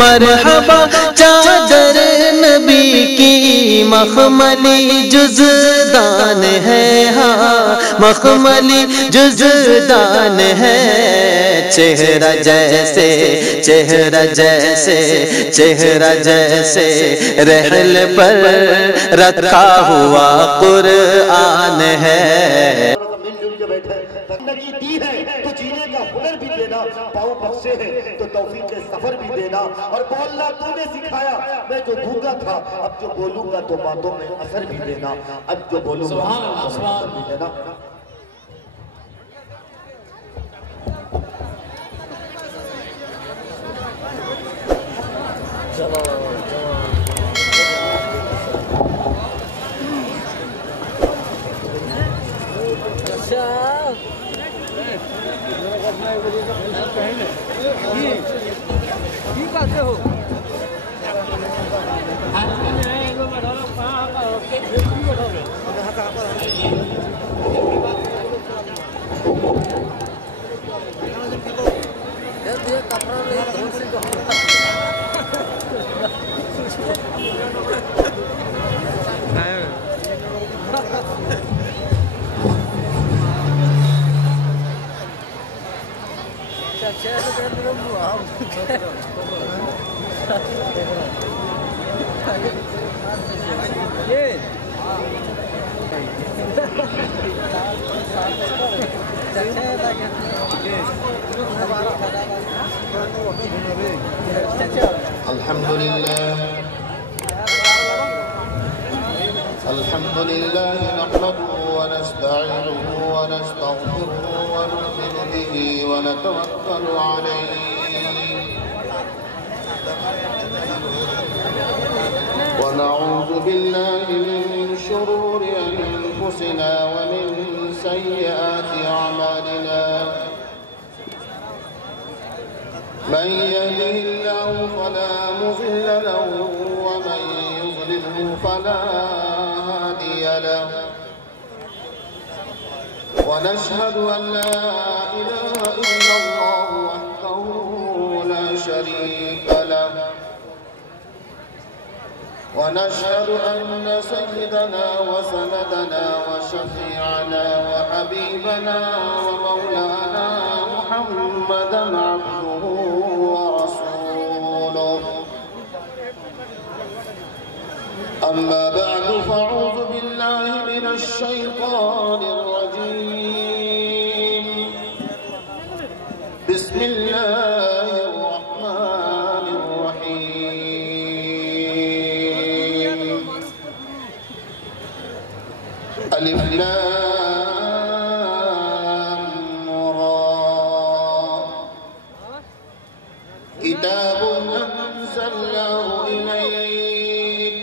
مرحبا چادر نبی کی مخملی جزدان ہے، ہاں مخملی جزدان ہے، چہرہ جیسے چہرہ جیسے چہرہ جیسے رحل پر رکھا ہوا قرآن ہے۔ مل جل کے بیٹھے زندگی دی ہے تو جینے کا ہنر بھی دینا، پاؤں بخشے ہیں تو توفیق سفر بھی دینا، اور بولنا تو نے سکھایا، میں جو گونگا تھا اب جو بولوں گا تو باتوں میں اثر بھی دینا، اب جو بولوں گا تو اثر بھی دینا۔ الحمد لله نحمده ونستعينه ونستغفره ونؤمن به ونتوكل عليه ونعوذ بالله من شرور أنفسنا ومن سيئات أعمالنا من يهده الله فلا مضل له ومن يضلله فلا هادي له ونشهد أن لا إله إلا الله وحده لا شريك له ونشهد أن سيدنا وسندنا وشفيعنا وحبيبنا ومولانا محمدا عبده ورسوله أما بعد فأعوذ بالله من الشيطان الرجيم بسم الله الرحمن الرحيم ألف لام را كتاب أنزلناه إليك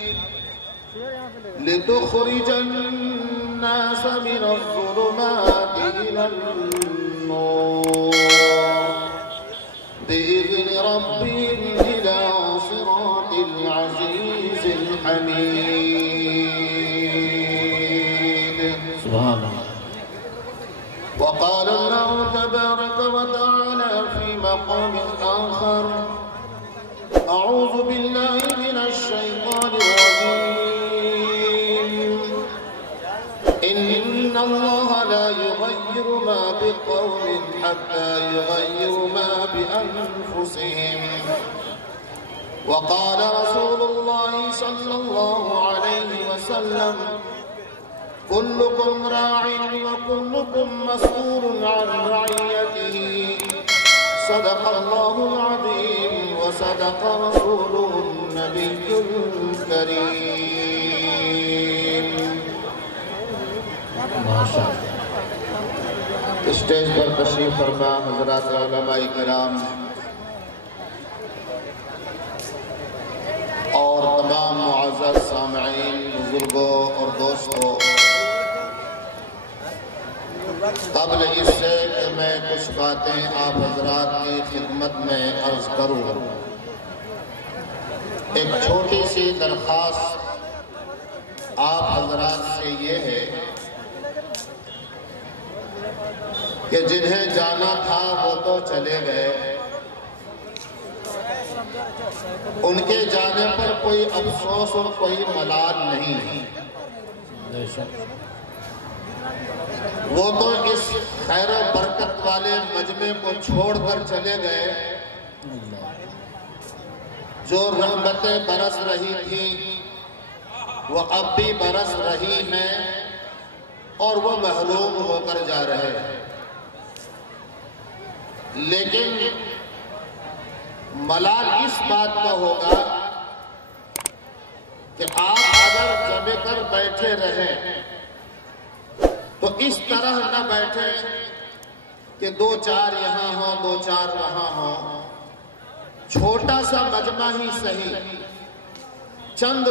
لتخرج الناس من الظلمات إلى النور بإذن ربهم إلى صراط العزيز الحميد سبحان الله. وقال الله تبارك وتعالى في مقام آخر أعوذ بالله من الشيطان الرجيم إن الله لا يغير ما بقوم حتى يغيروا ما بأنفسهم وقال رسول الله صلى الله عليه وسلم كلكم راع وكلكم مسؤول عن رعيته صدق الله العظيم وصدق رسوله النبي الكريم. اسٹیج پر تشریف فرما حضرات علماء کرام اور تمام معزز سامعین، بزرگوں اور دوستوں، قبل اس سے کہ میں کچھ باتیں آپ حضرات کی خدمت میں عرض کروں، ایک چھوٹی سی درخواست آپ حضرات سے یہ ہے کہ جنہیں جانا تھا وہ تو چلے گئے، ان کے جانے پر کوئی افسوس اور کوئی ملال نہیں. وہ تو اس خیر و برکت والے مجمع کو چھوڑ کر چلے گئے جو رحمتیں برس رہی تھی وہ اب بھی برس رہی ہیں اور وہ محروم ہو کر جا رہے ہیں. لیکن ملال اس بات کا ہوگا کہ آپ اگر جمع کر بیٹھے رہیں تو اس طرح نہ بیٹھیں کہ دو چار یہاں ہوں دو چار وہاں ہوں. چھوٹا سا مجمع ہی صحیح، چند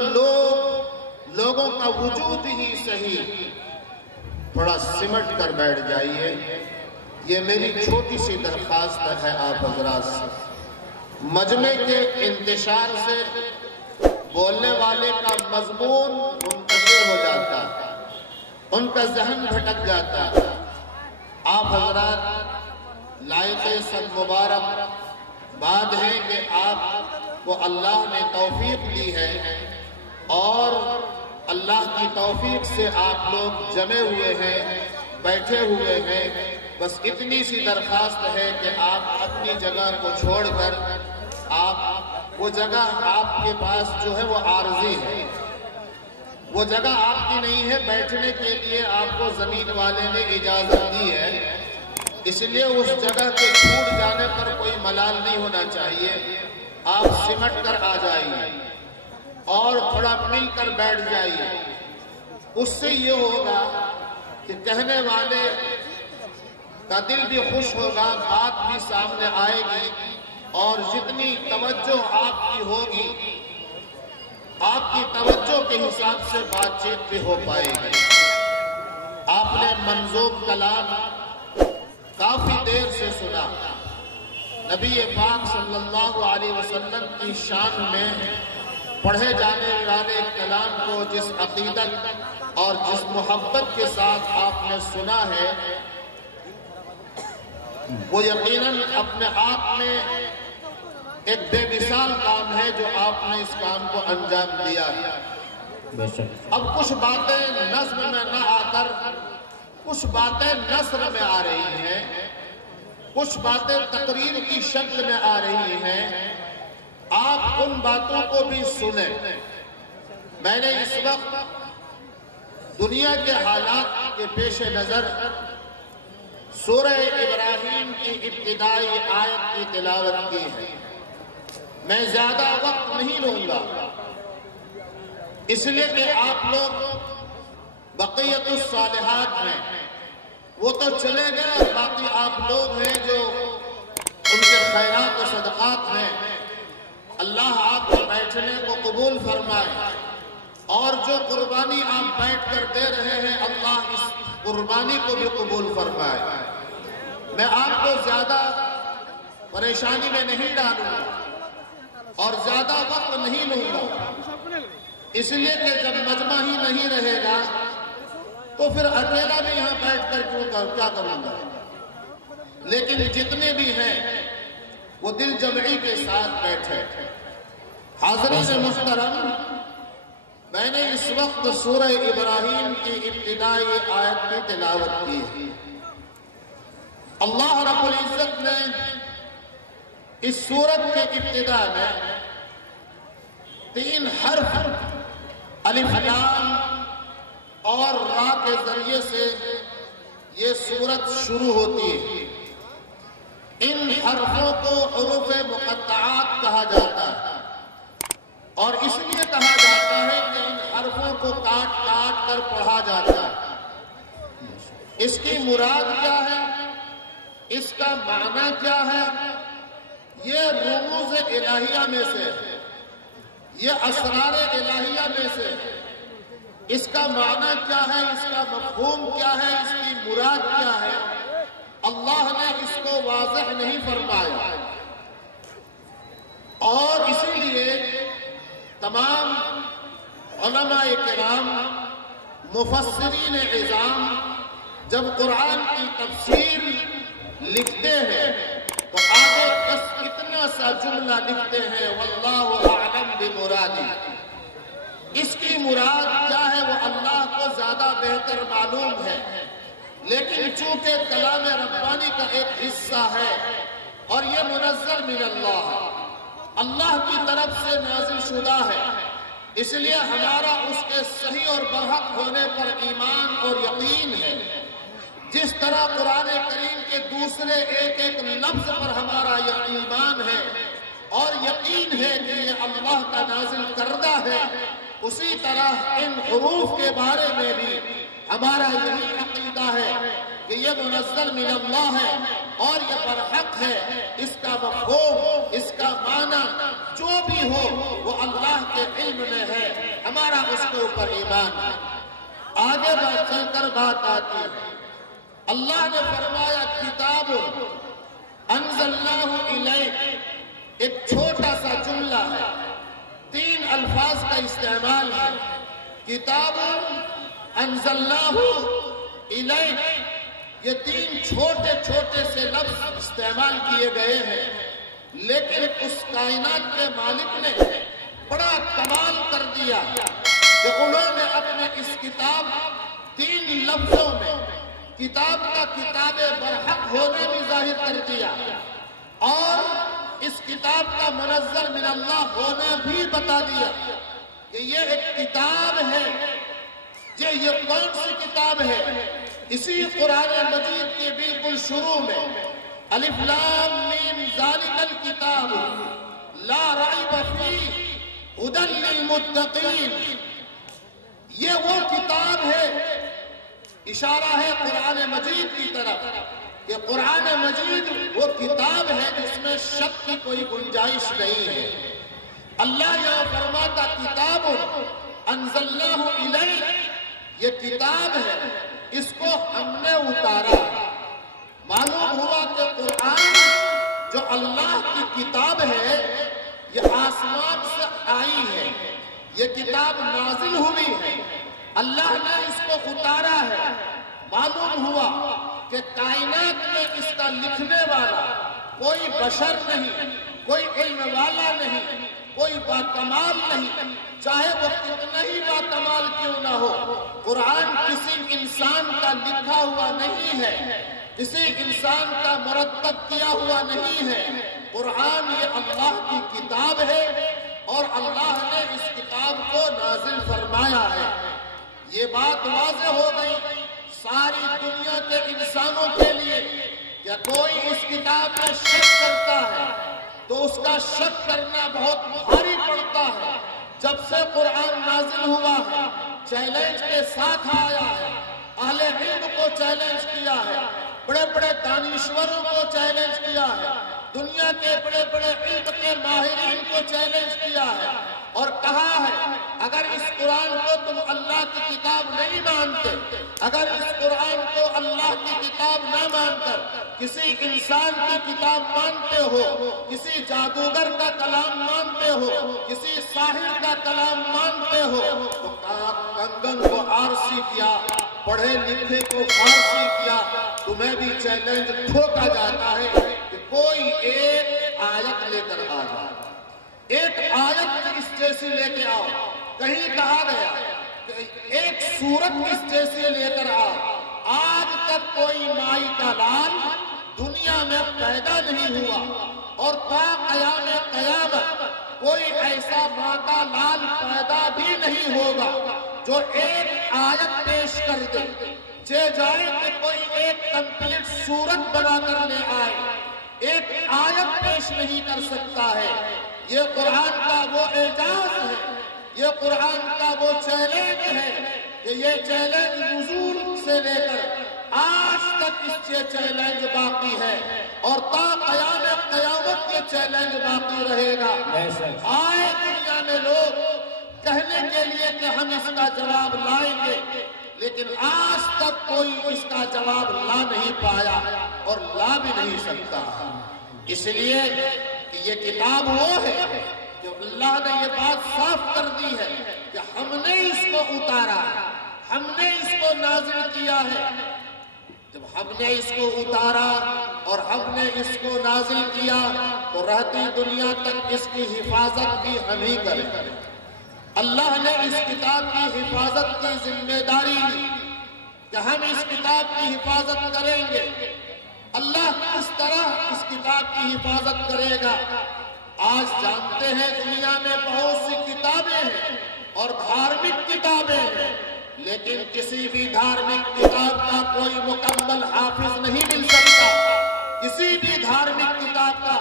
لوگوں کا وجود ہی صحیح، تھوڑا سمٹ کر بیٹھ جائیے. یہ میری چھوٹی سی درخواست ہے آپ حضرات سے. مجمع کے انتشار سے بولنے والے کا مضمون منتشر ہو جاتا، ان کا ذہن بھٹک جاتا. آپ حضرات لائق صد مبارک بات ہے کہ آپ کو اللہ نے توفیق دی ہے اور اللہ کی توفیق سے آپ لوگ جمع ہوئے ہیں، بیٹھے ہوئے ہیں. بس اتنی سی درخواست ہے کہ آپ اپنی جگہ کو چھوڑ کر وہ جگہ آپ کے پاس جو ہے وہ عارضی ہے، وہ جگہ آپ کی نہیں ہے. بیٹھنے کے لیے آپ کو زمین والے نے اجازت دی ہے، اس لیے اس جگہ کے چھوٹ جانے پر کوئی ملال نہیں ہونا چاہیے. آپ سمٹ کر آ جائیے اور تھوڑا مل کر بیٹھ جائیے. اس سے یہ ہوگا کہ کہنے والے کا دل بھی خوش ہوگا، بات بھی سامنے آئے گی اور جتنی توجہ آپ کی ہوگی آپ کی توجہ کے حساب سے بات چیت بھی ہو پائے گی. آپ نے منظوم کلام کافی دیر سے سنا. نبی پاک صلی اللہ علیہ وسلم کی شان میں پڑھے جانے والے کلام کو جس عقیدت اور جس محبت کے ساتھ آپ نے سنا ہے وہ یقیناً اپنے آپ میں ایک بے مثال کام ہے جو آپ نے اس کام کو انجام دیا ہے. اب کچھ باتیں نظم میں نہ آ کر کچھ باتیں نثر میں آ رہی ہیں، کچھ باتیں تقریر کی شکل میں آ رہی ہیں. آپ ان باتوں کو بھی سنیں. میں نے اس وقت دنیا کے حالات کے پیش نظر سورہ ابراہیم کی ابتدائی آیت کی تلاوت کی ہے. میں زیادہ وقت نہیں لوں گا اس لیے کہ آپ لوگ بقیت الصالحات میں وہ تو چلے گئے اور باقی آپ لوگ ہیں جو ان کے خیرات و صدقات ہیں. اللہ آپ کے بیٹھنے کو قبول فرمائے اور جو قربانی آپ بیٹھ کر دے رہے ہیں اللہ اس قربانی کو بھی قبول فرمائے. میں آپ کو زیادہ پریشانی میں نہیں ڈالوں گا اور زیادہ وقت نہیں لوں گا اس لیے کہ جب مجمع ہی نہیں رہے گا تو پھر اکیلا بھی یہاں بیٹھ کر کیا کروں گا. لیکن جتنے بھی ہیں وہ دل جمعی کے ساتھ بیٹھے. حاضرین محترم، میں نے اس وقت سورہ ابراہیم کی ابتدائی آیت کی تلاوت کی ہے. اللہ رب العزت نے اس سورت کے ابتدا میں 3 حرف الف لام اور را کے ذریعے سے یہ سورت شروع ہوتی ہے. ان حرفوں کو حروف مقطعات کہا جاتا ہے اور اس لیے کہا جاتا ہے کہ ان حرفوں کو کاٹ کاٹ کر پڑھا جاتا ہے. اس کی مراد کیا ہے، اس کا معنی کیا ہے، یہ رموز الہیہ میں سے، یہ اسرار الہیہ میں سے. اس کا معنی کیا ہے، اس کا مفہوم کیا ہے، اس کی مراد کیا ہے، اللہ نے اس کو واضح نہیں فرمایا. اور اسی لیے تمام علماء کرام مفسرین عظام جب قرآن کی تفسیر لکھتے ہیں تو آگے بس اتنا چھوٹا سا جملہ لکھتے ہیں واللہ اعلم بمرادی، اس کی مراد کیا ہے وہ اللہ کو زیادہ بہتر معلوم ہے، لیکن چونکہ کلام ربانی کا ایک حصہ ہے اور یہ منزل من اللہ ہے، اللہ کی طرف سے نازل شدہ ہے، اس لیے ہمارا اس کے صحیح اور برحق ہونے پر ایمان اور یقین ہے۔ جس طرح قرآن کریم کے دوسرے ایک ایک لفظ پر ہمارا ایمان ہے اور یقین ہے کہ یہ اللہ کا نازل کردہ ہے، اسی طرح ان حروف کے بارے میں بھی ہمارا یہی عقیدہ ہے کہ یہ منزل من اللہ ہے اور یہ برحق ہے، اس کا مفہوم، اس کا معنی جو بھی ہو وہ اللہ کے علم میں ہے، ہمارا اس کے اوپر ایمان ہے۔ آگے چل کر بات آتی ہے، اللہ نے فرمایا کتاب انزلناہ الیک، ایک چھوٹا سا جملہ ہے، 3 الفاظ کا استعمال ہے، کتاب انزلناہ الیک، یہ 3 چھوٹے چھوٹے سے لفظ استعمال کیے گئے ہیں، لیکن اس کائنات کے مالک نے بڑا کمال کر دیا کہ انہوں نے اپنے اس کتاب 3 لفظوں میں کتاب کا کتاب برحق ہونے بھی ظاہر کر دیا اور اس کتاب کا منزل من اللہ ہونا بھی بتا دیا کہ یہ ایک کتاب ہے۔ یہ کون سی کتاب ہے؟ اسی قرآن مجید کے بالکل شروع میں الف لام میم ذالک الکتاب لا ریب فیہ ھدی للمتقین، یہ وہ کتاب ہے، اشارہ ہے قرآن مجید کی طرف کہ قرآن مجید وہ کتاب ہے جس میں شک کی کوئی گنجائش نہیں ہے۔ اللہ یہاں فرماتا کتاب انزلناہ الیک، یہ کتاب ہے، اس کو ہم نے اتارا۔ معلوم ہوا کہ قرآن جو اللہ کی کتاب ہے یہ آسمان سے آئی ہے، یہ کتاب نازل ہوئی ہے، اللہ نے اس کو اتارا ہے۔ معلوم ہوا کہ کائنات میں اس کا لکھنے والا کوئی بشر نہیں، کوئی علم والا نہیں، کوئی باکمال نہیں، چاہے وہ کتنا ہی باکمال کیوں نہ ہو۔ قرآن کسی انسان کا لکھا ہوا نہیں ہے، کسی انسان کا مرتب کیا ہوا نہیں ہے، قرآن یہ اللہ کی کتاب ہے اور اللہ نے اس کتاب کو نازل فرمایا ہے۔ یہ بات واضح ہو گئی ساری دنیا کے انسانوں کے لیے کہ کوئی اس کتاب میں شک کرتا ہے تو اس کا شک کرنا بہت بھاری پڑتا ہے۔ جب سے قرآن نازل ہوا ہے چیلنج کے ساتھ آیا ہے، اہل علم کو چیلنج کیا ہے، بڑے بڑے دانشوروں کو چیلنج کیا ہے، دنیا کے بڑے بڑے علم کے ماہرین کو چیلنج کیا ہے اور کہا ہے اگر اس قرآن کو تم اللہ کی کتاب نہیں مانتے، اگر اس قرآن کو اللہ کی کتاب نہ مان کر کسی انسان کی کتاب مانتے ہو، کسی جادوگر کا کلام مانتے ہو، کسی ساحر کا کلام مانتے ہو تو کنگن کو عارسی کیا، پڑھے لکھے کو فارسی کیا، تمہیں بھی چیلنج ٹھوکا جاتا ہے کہ کوئی ایک آیت لے کر آ جائے، ایک آیت اس جیسی لے کے آؤ۔ کہیں کہا گیا کہ ایک سورت اس جیسی لے کر آؤ۔ آج تک کوئی مائی کا لال دنیا میں پیدا نہیں ہوا اور تا قیام قیامت کوئی ایسا ماں کا لال پیدا بھی نہیں ہوگا جو ایک آیت پیش کر دے، جائے کہ کوئی ایک کمپلیٹ سورت بنا کر لے آئے، ایک آیت پیش نہیں کر سکتا ہے۔ یہ قرآن کا وہ اعجاز ہے، یہ قرآن کا وہ چیلنج ہے کہ یہ چیلنج نزول سے لے کر آج تک اس یہ چیلنج باقی ہے اور تا قیام قیامت یہ چیلنج باقی رہے گا۔ آئے دنیا میں لوگ کہنے کے لیے کہ ہم اس کا جواب لائیں گے، لیکن آج تک کوئی اس کا جواب لا نہیں پایا اور لا بھی نہیں سکتا۔ اس لیے کہ یہ کتاب وہ ہے کہ اللہ نے یہ بات صاف کر دی ہے کہ ہم نے اس کو اتارا، ہم نے اس کو نازل کیا ہے۔ جب ہم نے اس کو اتارا اور اور ہم نے اس کو نازل کیا تو رہتی دنیا تک اس کی حفاظت بھی ہم ہی کریں۔ اللہ نے اس کتاب کی حفاظت کی ذمہ داری لی کہ ہم اس کتاب کی حفاظت کریں گے۔ اللہ کس طرح اس کتاب کی حفاظت کرے گا؟ آج جانتے ہیں دنیا میں بہت سی کتابیں ہیں اور دھارمک کتابیں ہیں، لیکن کسی بھی دھارمک کتاب کا کوئی مکمل حافظ نہیں مل سکتا، کسی بھی دھارمک کتاب کا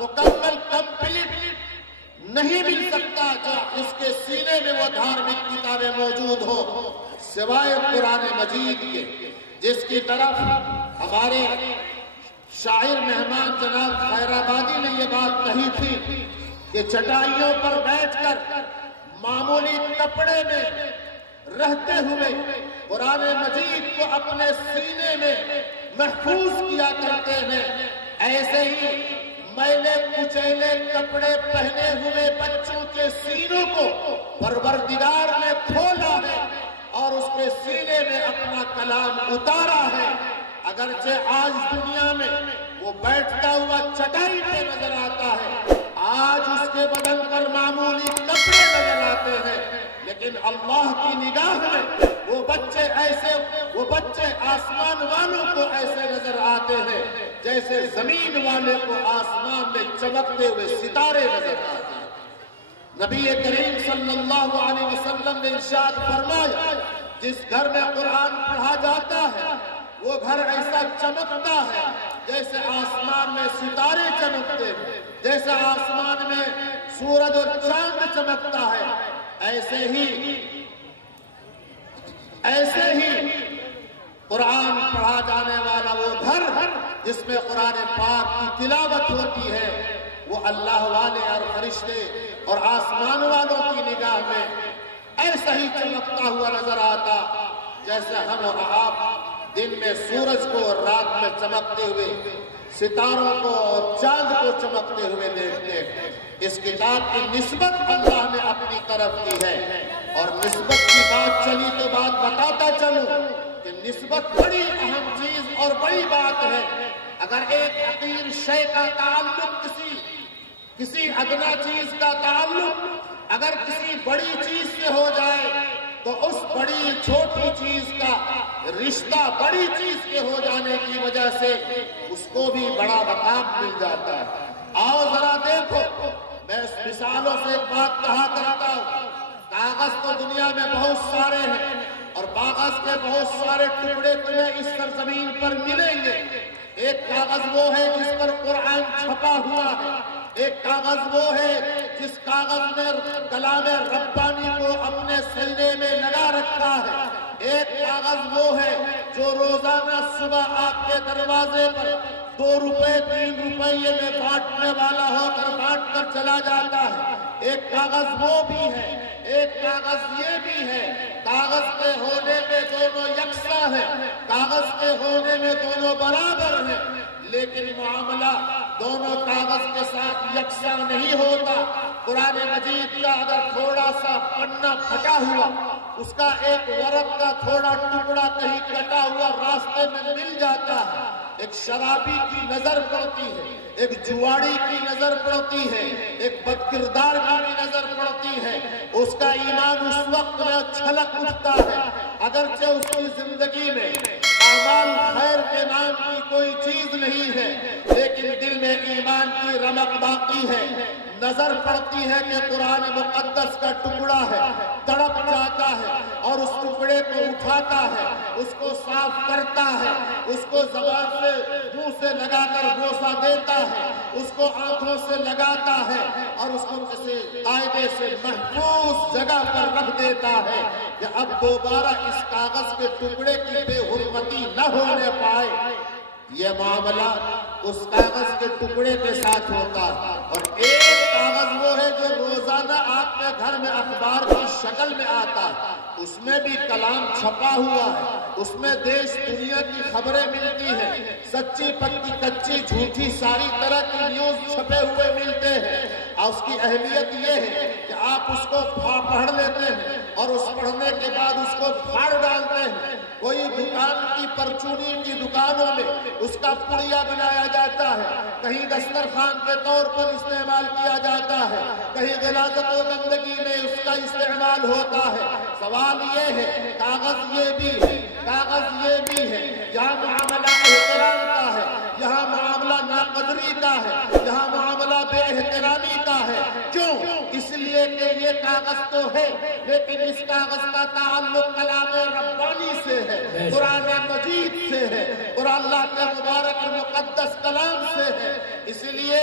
مکمل کمپلیٹ نہیں مل سکتا جو اس کے سینے میں وہ دھارمک کتابیں موجود ہو، سوائے قرآن مجید کے، جس کی طرف ہمارے شاعر مہمان جناب خیر آبادی نے یہ بات کہی تھی کہ چٹائیوں پر بیٹھ کر معمولی کپڑے میں رہتے ہوئے قرآن مجید کو اپنے سینے میں محفوظ کیا کرتے ہیں، ایسے ہی میلے کچیلے کپڑے پہنے ہوئے بچوں کے سینوں کو پروردگار نے کھولا ہے اور اس کے سینے میں اپنا کلام اتارا ہے۔ اگرچہ آج دنیا میں وہ بیٹھتا ہوا چٹائی پہ نظر آتا ہے، آج اس کے بدن پر معمولی کپڑے نظر آتے ہیں، لیکن اللہ کی نگاہ میں وہ بچے آسمان والوں کو ایسے نظر آتے ہیں جیسے زمین والے کو آسمان میں چمکتے ہوئے ستارے نظر آتے ہیں۔ نبی کریم صلی اللہ علیہ وسلم نے ارشاد فرمایا، جس گھر میں قرآن پڑھا جاتا ہے وہ گھر ایسا چمکتا ہے جیسے آسمان میں ستارے چمکتے ہیں، جیسے آسمان میں سورج اور چاند چمکتا ہے، ایسے ہی قرآن پڑھا جانے والا وہ گھر جس میں قرآن پاک کی تلاوت ہوتی ہے وہ اللہ والے اور فرشتے اور آسمان والوں کی نگاہ میں ایسا ہی چمکتا ہوا نظر آتا جیسے ہم اور آپ دن میں سورج کو اور رات میں چمکتے ہوئے ستاروں کو اور چاند کو چمکتے ہوئے دیکھتے ہیں۔ اس کتاب کی نسبت اللہ نے اپنی طرف کی ہے، اور نسبت کی بات چلی تو بات بتاتا چلوں کہ نسبت بڑی اہم چیز اور بڑی بات ہے۔ اگر ایک حقیر شے کا تعلق کسی ادنا چیز کا تعلق اگر کسی بڑی چیز سے ہو جائے تو اس بڑی چھوٹی چیز کا رشتہ بڑی چیز کے ہو جانے کی وجہ سے اس کو بھی بڑا مقام مل جاتا ہے۔ آؤ ذرا دیکھو، میں اس مثالوں سے ایک بات کہا کرتا ہوں، کاغذ تو دنیا میں بہت سارے ہیں اور کاغذ کے بہت سارے ٹکڑے تمہیں اس سرزمین پر ملیں گے۔ ایک کاغذ وہ ہے جس پر قرآن چھپا ہوا ہے، ایک کاغذ وہ ہے جس کاغذ نے کلام ربانی کو اپنے سینے میں لگا رکھا ہے، ایک کاغذ وہ ہے جو روزانہ صبح آپ کے دروازے پر 2 روپے 3 روپے میں بانٹنے والا ہو کر بانٹ کر چلا جاتا ہے، ایک کاغذ وہ بھی ہے، ایک کاغذ یہ بھی ہے۔ کاغذ کے ہونے میں دونوں یکساں ہیں، کاغذ کے ہونے میں دونوں برابر ہیں، لیکن معاملہ دونوں کاغذ کے ساتھ یکساں نہیں ہوتا۔ قرآن مجید کا اگر تھوڑا سا پنا پھٹا ہوا، اس کا ایک ورق کا تھوڑا ٹکڑا کہیں کٹا ہوا راستے میں مل جاتا ہے، ایک شرابی کی نظر پڑتی ہے، ایک جواڑی کی نظر پڑتی ہے، ایک بدکردار کی نظر پڑتی ہے، اس کا ایمان اس وقت میں چھلک اٹھتا ہے، اگرچہ اس کی زندگی میں اعمال خیر کے نام کی کوئی چیز نہیں ہے، لیکن دل میں ایمان کی رمق باقی ہے۔ نظر پڑتی ہے کہ قرآن مقدس کا ٹکڑا ہے، تڑپ جاتا ہے اور اس ٹکڑے کو اٹھاتا ہے، اس کو صاف کرتا ہے، اس کو زبان سے منہ سے لگا کر بوسہ دیتا ہے، اس کو آنکھوں سے لگاتا ہے اور اس کو کسی قاعدے سے محفوظ جگہ پر رکھ دیتا ہے کہ اب دوبارہ اس کاغذ کے ٹکڑے کی بے حرمتی نہ ہونے پائے۔ یہ معاملہ اس کاغذ کے ٹکڑے کے ساتھ ہوتا ہے، اور ایک کاغذ وہ ہے جو روزانہ آپ کے گھر میں اخبار کی شکل میں آتا ہے، اس میں بھی کلام چھپا ہوا ہے، اس میں دیش دنیا کی خبریں ملتی ہیں، سچی پکی کچی جھوٹی ساری طرح کی نیوز چھپے ہوئے ملتے ہیں، اور اس کی اہمیت یہ ہے کہ آپ اس کو پڑھ لیتے ہیں اور اور اس پڑھنے کے بعد اس کو پھاڑ ڈالتے ہیں. کوئی دکان کی پرچونی کی دکانوں میں اس کا پڑیا بنایا جاتا ہے, کہیں دسترخوان کے طور پر استعمال کیا جاتا ہے, کہیں غلاظت و گندگی میں اس کا استعمال ہوتا ہے. سوال یہ ہے, کاغذ یہ بھی ہے, کاغذ یہ بھی ہے, یہاں معاملہ احترام کا ہے, یہاں معاملہ ناقدری کا ہے, یہاں معاملہ بے احترامی کا ہے. کیوں؟ اس لیے کہ یہ کاغذ تو ہے لیکن اس کاغذ کا تعلق کلام ربانی سے ہے, قرآن مجید سے ہے, اور اللہ کے مبارک مقدس کلام سے ہے. اس لیے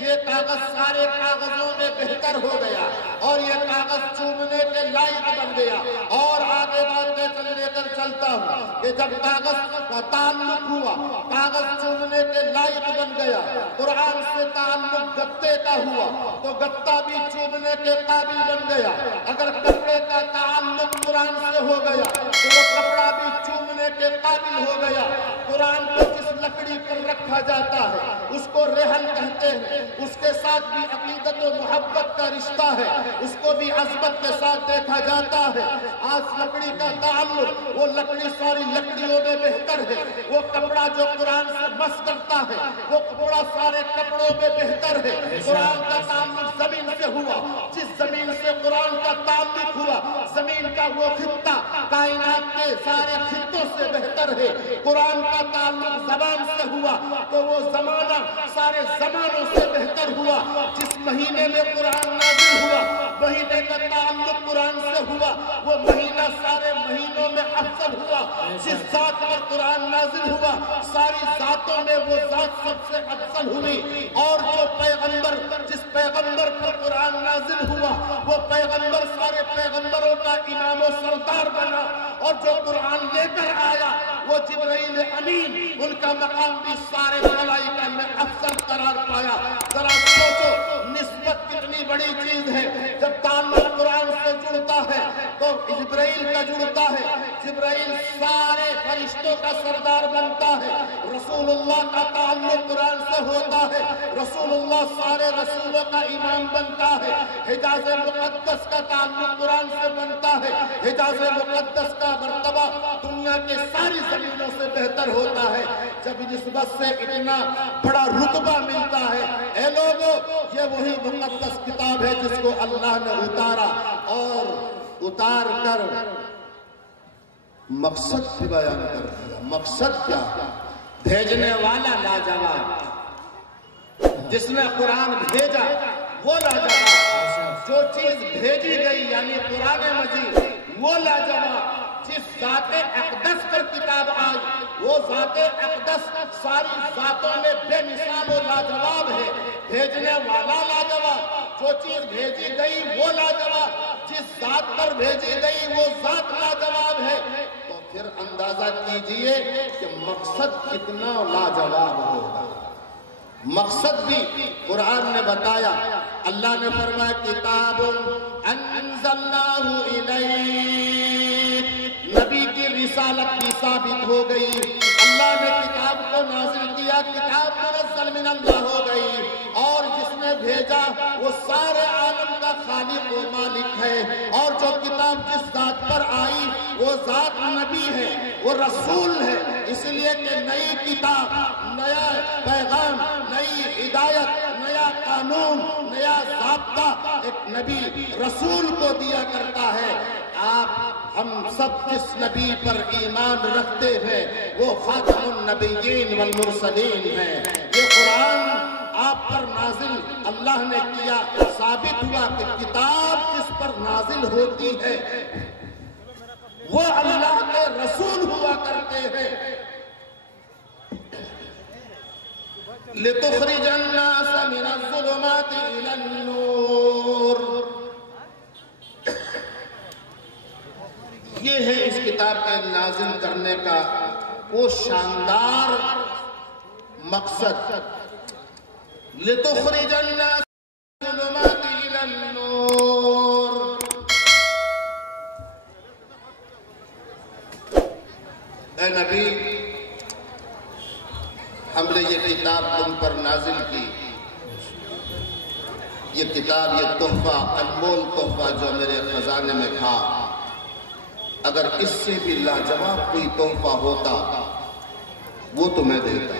یہ کاغذ سارے کاغذوں میں بہتر ہو گیا اور یہ کاغذ چومنے کے لائق بن گیا. اور آگے باتیں چلنے کر چلتا ہوں کہ جب کاغذ کا تعلق ہوا, کاغذ چومنے کے لائق بن گیا, قرآن سے تعلق گتے کا ہوا تو گتا بھی چومنے کے قابل بن گیا. اگر کپڑے کا تعلق قرآن سے ہو گیا تو وہ کپڑا بھی چومنے کے قابل ہو گیا. قرآن کو جس لکڑی پر رکھا جاتا ہے اس کو رحل کہتے ہیں, اس کے ساتھ بھی عقیدت و محبت کا رشتہ ہے, اس کو بھی عظمت کے ساتھ دیکھا جاتا ہے. آج لکڑی کا تعلق, وہ لکڑی ساری لکڑیوں میں بہتر ہے, وہ کپڑا جو قرآن سے مس کرتا ہے وہ کپڑا سارے کپڑوں میں بہتر ہے. قرآن کا تعلق زمین سے ہوا, جس زمین سے قرآن کا تعلق ہوا زمین کا وہ خطہ کائنات کے سارے خطوں سے بہتر ہے. قرآن کا تعلق زبان سے ہوا تو وہ زمانہ سارے زمانوں سے بہتر ہوا. جس مہینے میں قرآن نازل ہوا مہینے کا تعلق قرآن سے ہوا وہ مہینہ سارے مہینوں میں افضل ہوا. جس ذات پر قرآن نازل ہوا ساری ذاتوں میں وہ ذات سب سے افضل ہوئی. اور جو پیغمبر, جس پیغمبر پر قرآن نازل ہوا وہ پیغمبر سارے پیغمبروں کا امام و سردار بنا. اور جو قرآن لے کر آیا وہ جبرائیل امین, ان کا مقام بھی سارے ملائکہ میں افضل قرار پایا. ذرا سوچو نسبت کتنی بڑی چیز ہے. جب تعلق قرآن سے جڑتا ہے تو جبرائیل کا جڑتا ہے, جبرائیل سارے فرشتوں کا سردار بنتا ہے. رسول اللہ کا تعلق قرآن سے ہوتا ہے, رسول اللہ سارے رسولوں کا امام بنتا ہے. حجاز مقدس کا تعلق قرآن سے بنتا ہے, حجاز مقدس کا مرتبہ دنیا کے ساری زمینوں سے بہتر ہوتا ہے. جب نسبت سے اتنا بڑا رتبہ ملتا ہے, اے لوگوں یہ وہی مقدس کتاب ہے جس کو اللہ نے اتارا اور اتار کر مقصد بھی بیان کر دیا. مقصد کیا؟ بھیجنے والا لاجواب, جس نے قرآن بھیجا وہ لاجواب, جو چیز بھیجی گئی یعنی قرآن مجید وہ لاجواب, جس ذات اقدس پر کتاب آئی وہ ذات اقدس ساری ذاتوں میں بے مثال و لاجواب ہے. بھیجنے والا لاجواب, جو چیز بھیجی گئی وہ لاجواب, جس ذات پر بھیجی گئی وہ ذات لاجواب ہے. تو پھر اندازہ کیجئے کہ مقصد کتنا لاجواب ہوگا. مقصد بھی قرآن نے بتایا. اللہ نے فرمایا کتاب انزلناہ الیک, نبی کی رسالت بھی ثابت ہو گئی. اللہ نے کتاب کو نازل کیا, کتاب منزل من اللہ ہو گئی. اور جس نے بھیجا وہ سارے عالم کا خالق و مالک ہے. اور جو کتاب جس ذات پر آئی وہ ذات نبی ہے, وہ رسول ہے. اس لیے کہ نئی کتاب, نیا پیغام, نئی ہدایت, نیا قانون, نیا ضابطہ ایک نبی رسول کو دیا کرتا ہے. آپ ہم سب جس نبی پر ایمان رکھتے ہیں وہ خاتم النبیین والمرسلین ہیں. یہ قرآن آپ پر نازل اللہ نے کیا, ثابت ہوا کہ کتاب جس پر نازل ہوتی ہے وہ اللہ کے رسول ہوا کرتے ہیں. لِتُخْرِجَ النَّاسَ مِنَ الظُّلُمَاتِ إِلَى النُّورِ, یہ ہے اس کتاب کے نازل کرنے کا وہ شاندار مقصد. لِتُخْرِجَ النَّاسَ مِنَ الظُّلُمَاتِ إِلَى النُّورِ. اے نبی, ہم نے یہ کتاب تم پر نازل کی. یہ کتاب, یہ تحفہ, انمول تحفہ جو میرے خزانے میں تھا اگر اس سے بھی لاجواب کوئی تحفہ ہوتا وہ تو میں دیتا.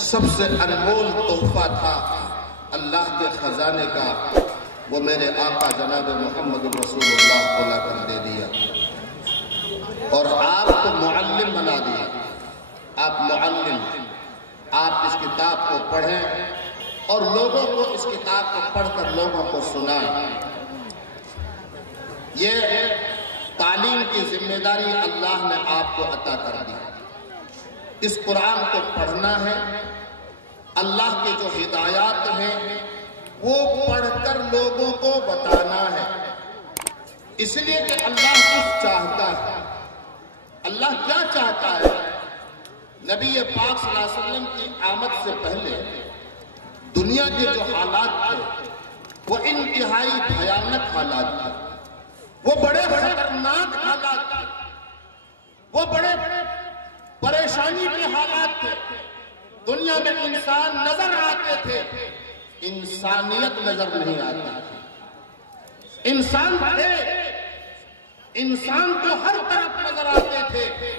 سب سے انمول تحفہ تھا اللہ کے خزانے کا، وہ میرے آقا جناب محمد رسول اللہ کو لا کر دے دیا اور آپ کو معلم بنا دیا. آپ معلم، آپ اس کتاب کو پڑھیں اور لوگوں کو اس کتاب کو پڑھ کر لوگوں کو سنائیں. یہ تعلیم کی ذمہ داری اللہ نے آپ کو عطا کر دی. اس قرآن کو پڑھنا ہے، اللہ کی جو ہدایات ہیں وہ پڑھ کر لوگوں کو بتانا ہے. اس لیے کہ اللہ کچھ چاہتا ہے. اللہ کیا چاہتا ہے؟ نبی پاک صلی اللہ علیہ وسلم کی آمد سے پہلے دنیا کے جو حالات تھے وہ انتہائی بھیانک حالات تھے، وہ بڑے خطرناک حالات تھے، وہ بڑے پریشانی کے حالات تھے. دنیا میں انسان نظر آتے تھے، انسانیت نظر نہیں آتی تھی. انسان تھے، انسان تو ہر طرف نظر آتے تھے،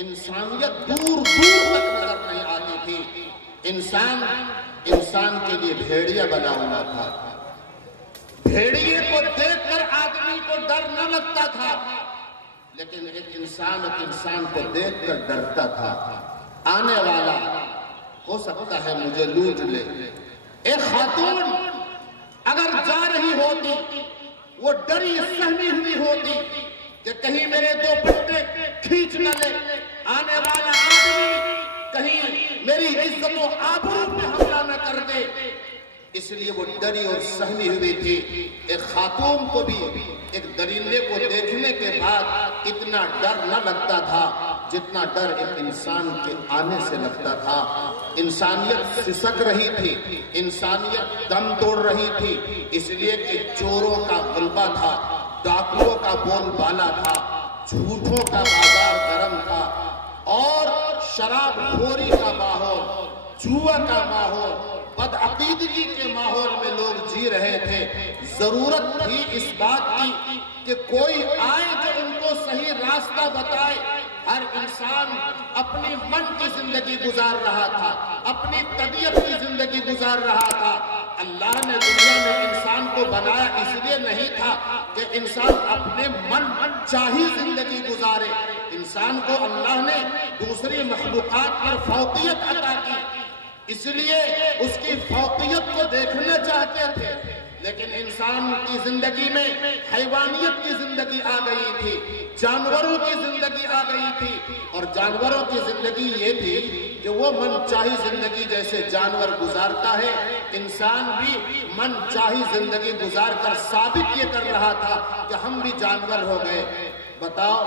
انسانیت دور دور تک نظر نہیں آتی تھی. انسان کے لیے بھیڑیا بنا ہوا تھا. بھیڑیے کو دیکھ کر آدمی کو ڈر نہ لگتا تھا، لیکن ایک انسان کو دیکھ کر ڈرتا تھا. آنے والا ہو سکتا ہے مجھے لوٹ لے. ایک خاتون اگر جا رہی ہوتی وہ ڈری سہمی ہوئی ہوتی کہ کہیں میرے دو پٹے کھینچ نہ لے، آنے والا آدمی کہیں میری عزت و آبرو پہ حملہ نہ کر دے. اس لیے وہ ڈری اور سہمی ہوئی تھی. ایک خاتون کو بھی ایک درندے کو دیکھنے کے بعد اتنا ڈر نہ لگتا تھا جتنا ڈر ایک انسان کے آنے سے لگتا تھا. انسانیت سسک رہی تھی، انسانیت دم توڑ رہی تھی، اس لیے کہ چوروں کا غلبہ تھا، ڈاکوؤں کا بول بالا تھا، جھوٹوں کا بازار گرم تھا اور شراب خوری کا ماحول، جوا کا ماحول، بدعقیدگی کے ماحول میں لوگ جی رہے تھے. ضرورت تھی اس بات کی کہ کوئی آئے جو ان کو صحیح راستہ بتائے. ہر انسان اپنی من کی زندگی گزار رہا تھا، اپنی طبیعت کی زندگی گزار رہا تھا. اللہ نے دنیا میں انسان کو بنایا اس لیے نہیں تھا کہ انسان اپنے من چاہی زندگی گزارے. انسان کو اللہ نے دوسری مخلوقات پر فوقیت عطا کی، اس لیے اس کی فوقیت کو دیکھنا چاہتے تھے. لیکن انسان کی زندگی میں حیوانیت کی زندگی آ گئی تھی، جانوروں کی زندگی آ گئی تھی. اور جانوروں کی زندگی یہ تھی کہ وہ من چاہی زندگی جیسے جانور گزارتا ہے، انسان بھی من چاہی زندگی گزار کر ثابت یہ کر رہا تھا کہ ہم بھی جانور ہو گئے. بتاؤ،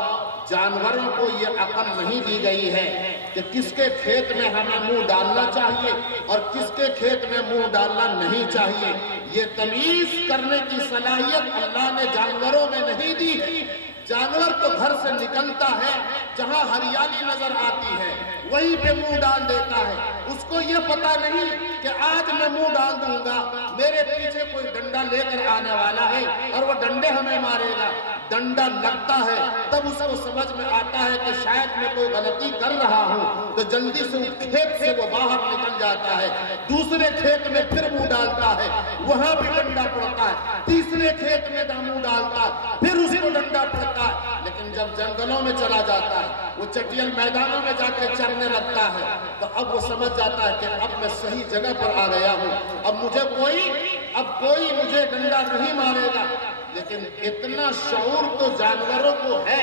جانوروں کو یہ عقل نہیں دی گئی ہے کہ کس کے کھیت میں ہمیں منہ ڈالنا چاہیے اور کس کے کھیت میں منہ ڈالنا نہیں چاہیے. یہ تمیز کرنے کی صلاحیت اللہ نے جانوروں میں نہیں دی ہے. جانور تو گھر سے نکلتا ہے، جہاں ہریالی نظر آتی ہے وہیں پہ منہ ڈال دیتا ہے. اس کو یہ پتا نہیں کہ آج میں منہ ڈال دوں گا، میرے پیچھے کوئی ڈنڈا لے کر آنے والا ہے اور وہ ڈنڈے ہمیں مارے گا. ڈنڈا لگتا ہے تب اس کو سمجھ میں آتا ہے کہ شاید میں کوئی غلطی کر رہا ہوں، تو جلدی سے اس کھیت سے وہ باہر نکل جاتا ہے. دوسرے کھیت میں پھر منہ ڈالتا ہے، وہاں بھی ڈنڈا پڑتا ہے. تیسرے کھیت میں منہ ڈالتا ہے، پھر اس کو ڈنڈا پڑتا ہے. لیکن جب جنگلوں میں چلا جاتا ہے، وہ چٹیل میدانوں میں جا کے چرنے لگتا ہے، تو اب وہ سمجھ جاتا ہے کہ اب میں صحیح جگہ پر آ گیا ہوں، اب کوئی مجھے ڈنڈا نہیں مارے گا. لیکن اتنا شعور تو جانوروں کو ہے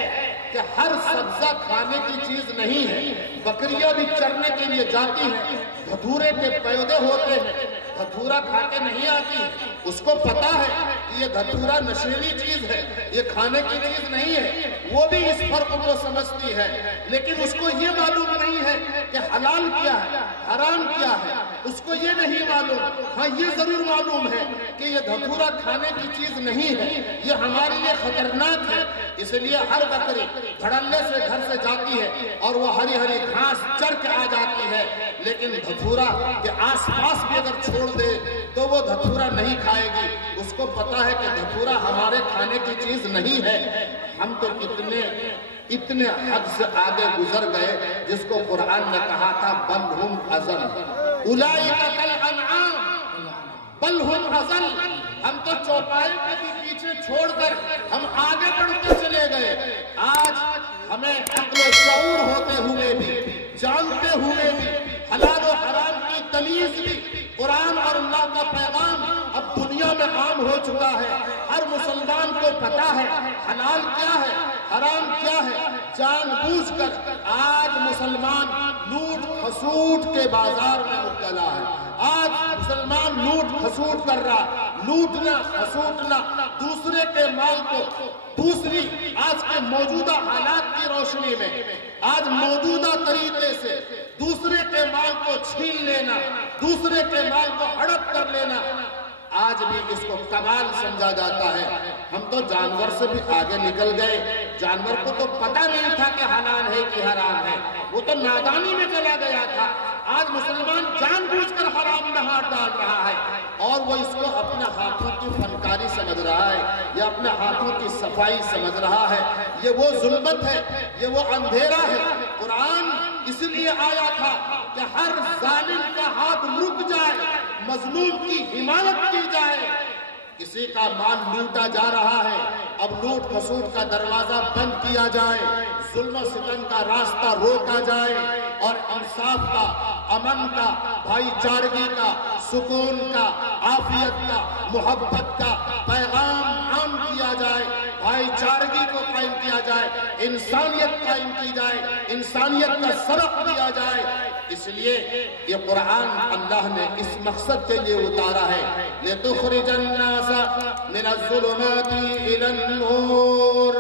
کہ ہر سبزہ کھانے کی چیز نہیں ہے. بکریاں بھی چرنے کے لیے جاتی ہیں، دھتورے کے پودے ہوتے ہیں، دھتورا کھا کے نہیں آتی. اس کو پتا ہے کہ یہ دھتورا نشیلی چیز ہے، یہ کھانے کی چیز نہیں ہے. وہ بھی اس فرق کو سمجھتی ہے، لیکن اس کو یہ معلوم نہیں ہے کہ حلال کیا ہے، حرام کیا ہے. اس کو یہ نہیں معلوم. ہاں یہ ضرور معلوم ہے کہ یہ دھتورا کھانے کی چیز نہیں ہے، یہ ہمارے لیے خطرناک ہے. اس لیے ہر بکری دھڑلے سے گھر سے جاتی ہے اور وہ ہری ہری گھاس چر کے آ جاتی ہے. لیکن دھتورا کے آس پاس بھی اگر چھوڑ دے تو وہ دھتورا نہیں کھائے گی. اس کو پتا ہے کہ دھتورا ہمارے کھانے کی چیز نہیں ہے. ہم تو اتنے حد سے آگے گزر گئے جس کو قرآن نے کہا تھا بل ہم اضل اولئک کالانعام بل ہم اضل. ہم تو چوپائے کے بھی پیچھے چھوڑ کر ہم آگے بڑھتے چلے گئے. آج ہمیں عقل و شعور ہوتے ہوئے بھی، جانتے ہوئے بھی، حلال و حرام کی تمیز بھی، قرآن اور اللہ کا پیغام اب دنیا میں عام ہو چکا ہے. ہر مسلمان کو پتا ہے حلال کیا ہے، حرام کیا ہے. جان بوجھ کر آج مسلمان لوٹ کھسوٹ کے بازار میں مبتلا ہے. آج مسلمان لوٹ کھسوٹ کر رہا. لوٹنا کھسوٹنا دوسرے کے مال کو دوسری آج کے موجودہ حالات کی روشنی میں آج موجودہ طریقے سے دوسرے کے مال کو چھین لینا، دوسرے کے مال کو ہڑپ کر لینا آج بھی اس کو کمال سمجھا جاتا ہے. ہم تو جانور سے بھی آگے نکل گئے. جانور کو تو پتہ نہیں تھا کہ حلال ہے کہ حرام ہے، وہ تو نادانی میں چلا گیا تھا. آج مسلمان جان بوجھ کر حرام میں ہاتھ ڈال رہا ہے اور وہ اس کو اپنے ہاتھوں کی فنکاری سمجھ رہا ہے یا اپنے ہاتھوں کی صفائی سمجھ رہا ہے. یہ وہ ظلمت ہے، یہ وہ اندھیرا ہے. قرآن اس لیے آیا تھا کہ ہر ظالم کا ہاتھ رک جائے، مظلوم کی حمایت کی جائے. کسی کا مال لوٹا جا رہا ہے، اب لوٹ کھسوٹ کا دروازہ بند کیا جائے، ظلم و ستم کا راستہ روکا جائے اور انصاف کا، امن کا، بھائی چارگی کا، سکون کا، عافیت کا، محبت کا پیغام عام کیا جائے، بھائی چارگی کو قائم کیا جائے، انسانیت قائم کی جائے، انسانیت کا سبق دیا جائے. اس لیے یہ قرآن اللہ نے اس مقصد کے لیے اتارا ہے لِتُخْرِجَ النَّاسَ مِنَ الظُّلُمَاتِ إِلَى النُّورِ.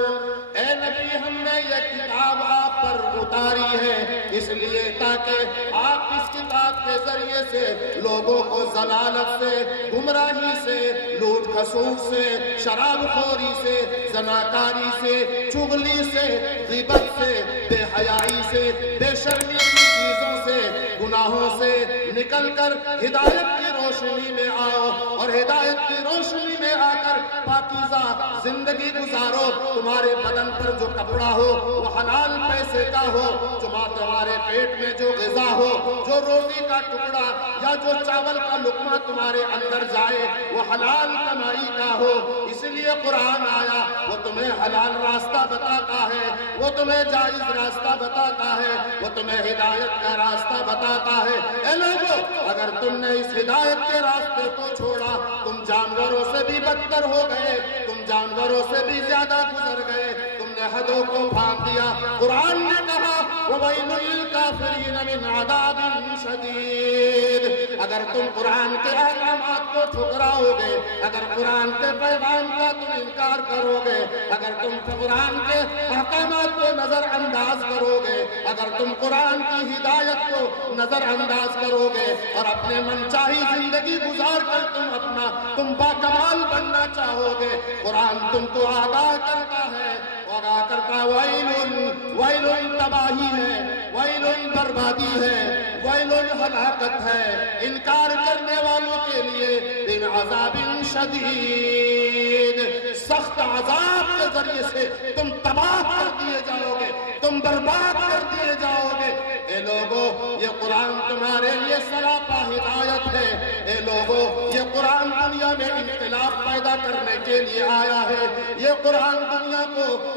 اے نبی ہم نے یہ کتاب آپ پر اتاری ہے اس لیے تاکہ آپ اس کتاب کے ذریعے سے لوگوں کو ضلالت سے، گمراہی سے، لوٹ کھسوٹ سے، شراب خوری سے، زناکاری سے، چغلی سے، غیبت سے، بے حیائی سے، بے شرمی کی چیزوں سے، گناہوں سے نکل کر ہدایت کی روشنی میں آؤ اور ہدایت کی روشنی میں آ کر پاکیزہ زندگی گزارو. تمہارے بدن پر جو کپڑا ہو وہ حلال پیسے کا ہو، تمہارے پیٹ میں جو غذا ہو، جو روٹی کا ٹکڑا یا جو چاول کا لقمہ تمہارے اندر جائے وہ حلال کمائی کا ہو. اس لیے قرآن آیا، وہ تمہیں حلال راستہ بتاتا ہے، وہ تمہیں جائز راستہ بتاتا ہے، وہ تمہیں ہدایت کا راستہ بتاتا ہے. اے لوگو اگر تم نے اس ہدایت کے راستے کو چھوڑا تم جانوروں سے بھی بدتر ہو گئے، تم جانوروں سے بھی زیادہ گزر گئے، تم نے حدوں کو پھاند دیا. قرآن نے کہا وَوَيْلٌ لِّلْكَافِرِينَ مِنْ عَذَابٍ شَدِيدٍ. اگر تم قرآن کے احکامات کو ٹھکراؤ گے، اگر قرآن کے پیغام کا تم انکار کرو گے، اگر تم قرآن کے احکامات کو نظر انداز کرو گے، اگر تم قرآن کی ہدایت کو نظر انداز کرو گے اور اپنے من چاہی زندگی گزار کر تم باکمال بننا چاہو گے، قرآن تم کو آگاہ کرتا ہے، آگاہ کرتا ویل تباہی ہے، ویل بربادی ہے، ویل ہلاکت ہے انکار کرنے والوں کے لیے. بن عذاب شدید، سخت عذاب کے ذریعے سے تم تباہ کر دیے جاؤ گے، تم برباد کر دیے جاؤ گے. اے لوگو یہ قرآن تمہارے لیے سراپا ہدایت ہے. اے لوگو یہ قرآن دنیا میں انقلاب پیدا کرنے کے لیے آیا ہے. یہ قرآن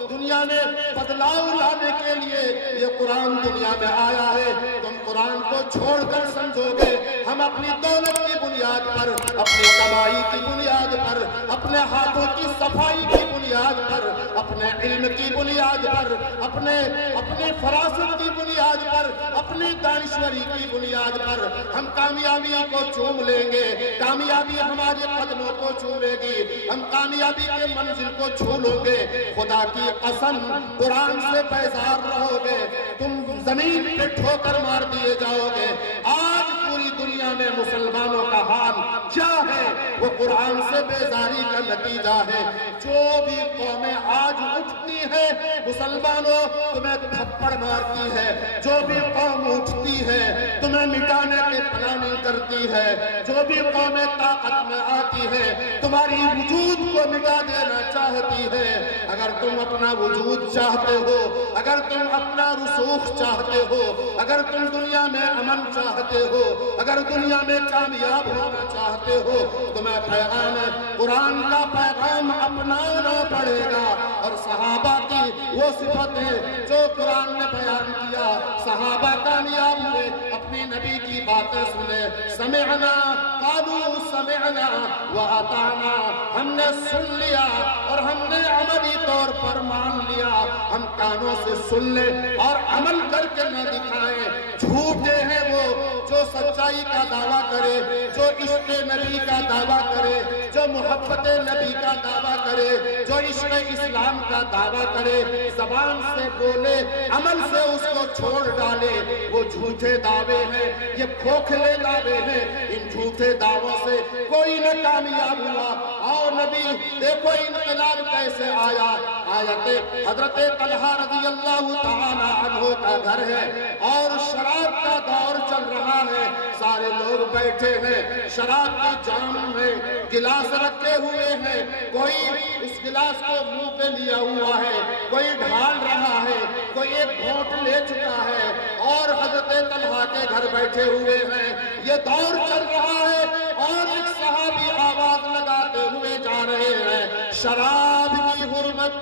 دنیا میں بدلاؤ لانے کے لیے یہ قرآن دنیا میں آیا ہے. تم قرآن کو چھوڑ کر سمجھو گے ہم اپنی دولت کی بنیاد پر، اپنی کمائی کی بنیاد پر، اپنے ہاتھوں کی صفائی کی بنیاد پر، اپنے علم کی بنیاد پر، اپنے فراست کی بنیاد پر، اپنی دانشوری کی بنیاد پر ہم کامیابی کو چوم لیں گے. کامیابی ہمارے قدموں کو چومے گی، ہم کامیابی کے منزل کو چھو لو گے. خدا کی قسم قرآن سے بیزار رہو گے، تم زمین پہ ٹھوکر مار دیے جاؤ گے. آج پوری دنیا میں مسلمانوں کا حال کیا ہے؟ وہ قرآن سے بیزاری کا نتیجہ ہے. جو بھی قومیں آج اٹھتی ہے مسلمانوں تمہیں تھپڑ مارتی ہے، جو بھی قوم اٹھتی ہے تمہیں مٹانے کے پلاننگ کرتی ہے، جو بھی قوم طاقت میں آتی ہے تمہاری وجود کو مٹا دینا چاہتی ہے۔ اگر تم اپنا وجود چاہتے ہو، اگر تم اپنا رسوخ چاہتے ہو، اگر تم دنیا میں امن چاہتے ہو، اگر دنیا میں کامیاب ہونا چاہتے ہو، تمہیں پیغام قرآن کا پیغام اپنانا پڑے گا۔ اور صحابہ کی وہ صفتیں جو قرآن نے بیان کیا، صحابہ کامیاب ہوئے، اپنی نبی کی باتیں سنے، سمعنا قالوا سمعنا واطعنا، ہم نے سن لیا اور ہم نے عملی طور پر مان لیا۔ ہم کانوں سے سن لیں اور عمل کر کے نہ دکھائیں۔ جھوٹے ہیں وہ جو سچائی کا دعویٰ کرے، جو عشق نبی کا دعویٰ کرے، جو محبت نبی کا دعویٰ کرے، جو عشق اسلام کا دعویٰ کرے، زبان سے بولے عمل سے اس کو چھوڑ ڈالے، وہ جھوٹے دعوے ہیں، یہ کھوکھلے دعوے ہیں۔ ان جھوٹے دعووں سے کوئی نہ کامیاب ہوا۔ آؤ نبی دیکھو انقلاب کیسے آیا۔ آیت حضرت طلحہ رضی اللہ تعالی عنہ کا گھر ہے اور شراب کا دور چل رہا ہے، سارے لوگ بیٹھے ہیں، شراب کی جام میں گلاس رکھے ہوئے ہیں، کوئی اس گلاس کو منہ پہ لیا ہوا ہے، کوئی ڈھال رہا ہے، کوئی ایک گھونٹ لے چکا ہے، اور حضرت طلحہ کے گھر بیٹھے ہوئے ہیں۔ یہ دور چل رہا ہے اور ایک صحابی آواز لگاتے ہوئے جا رہے ہیں، شراب کی حرمت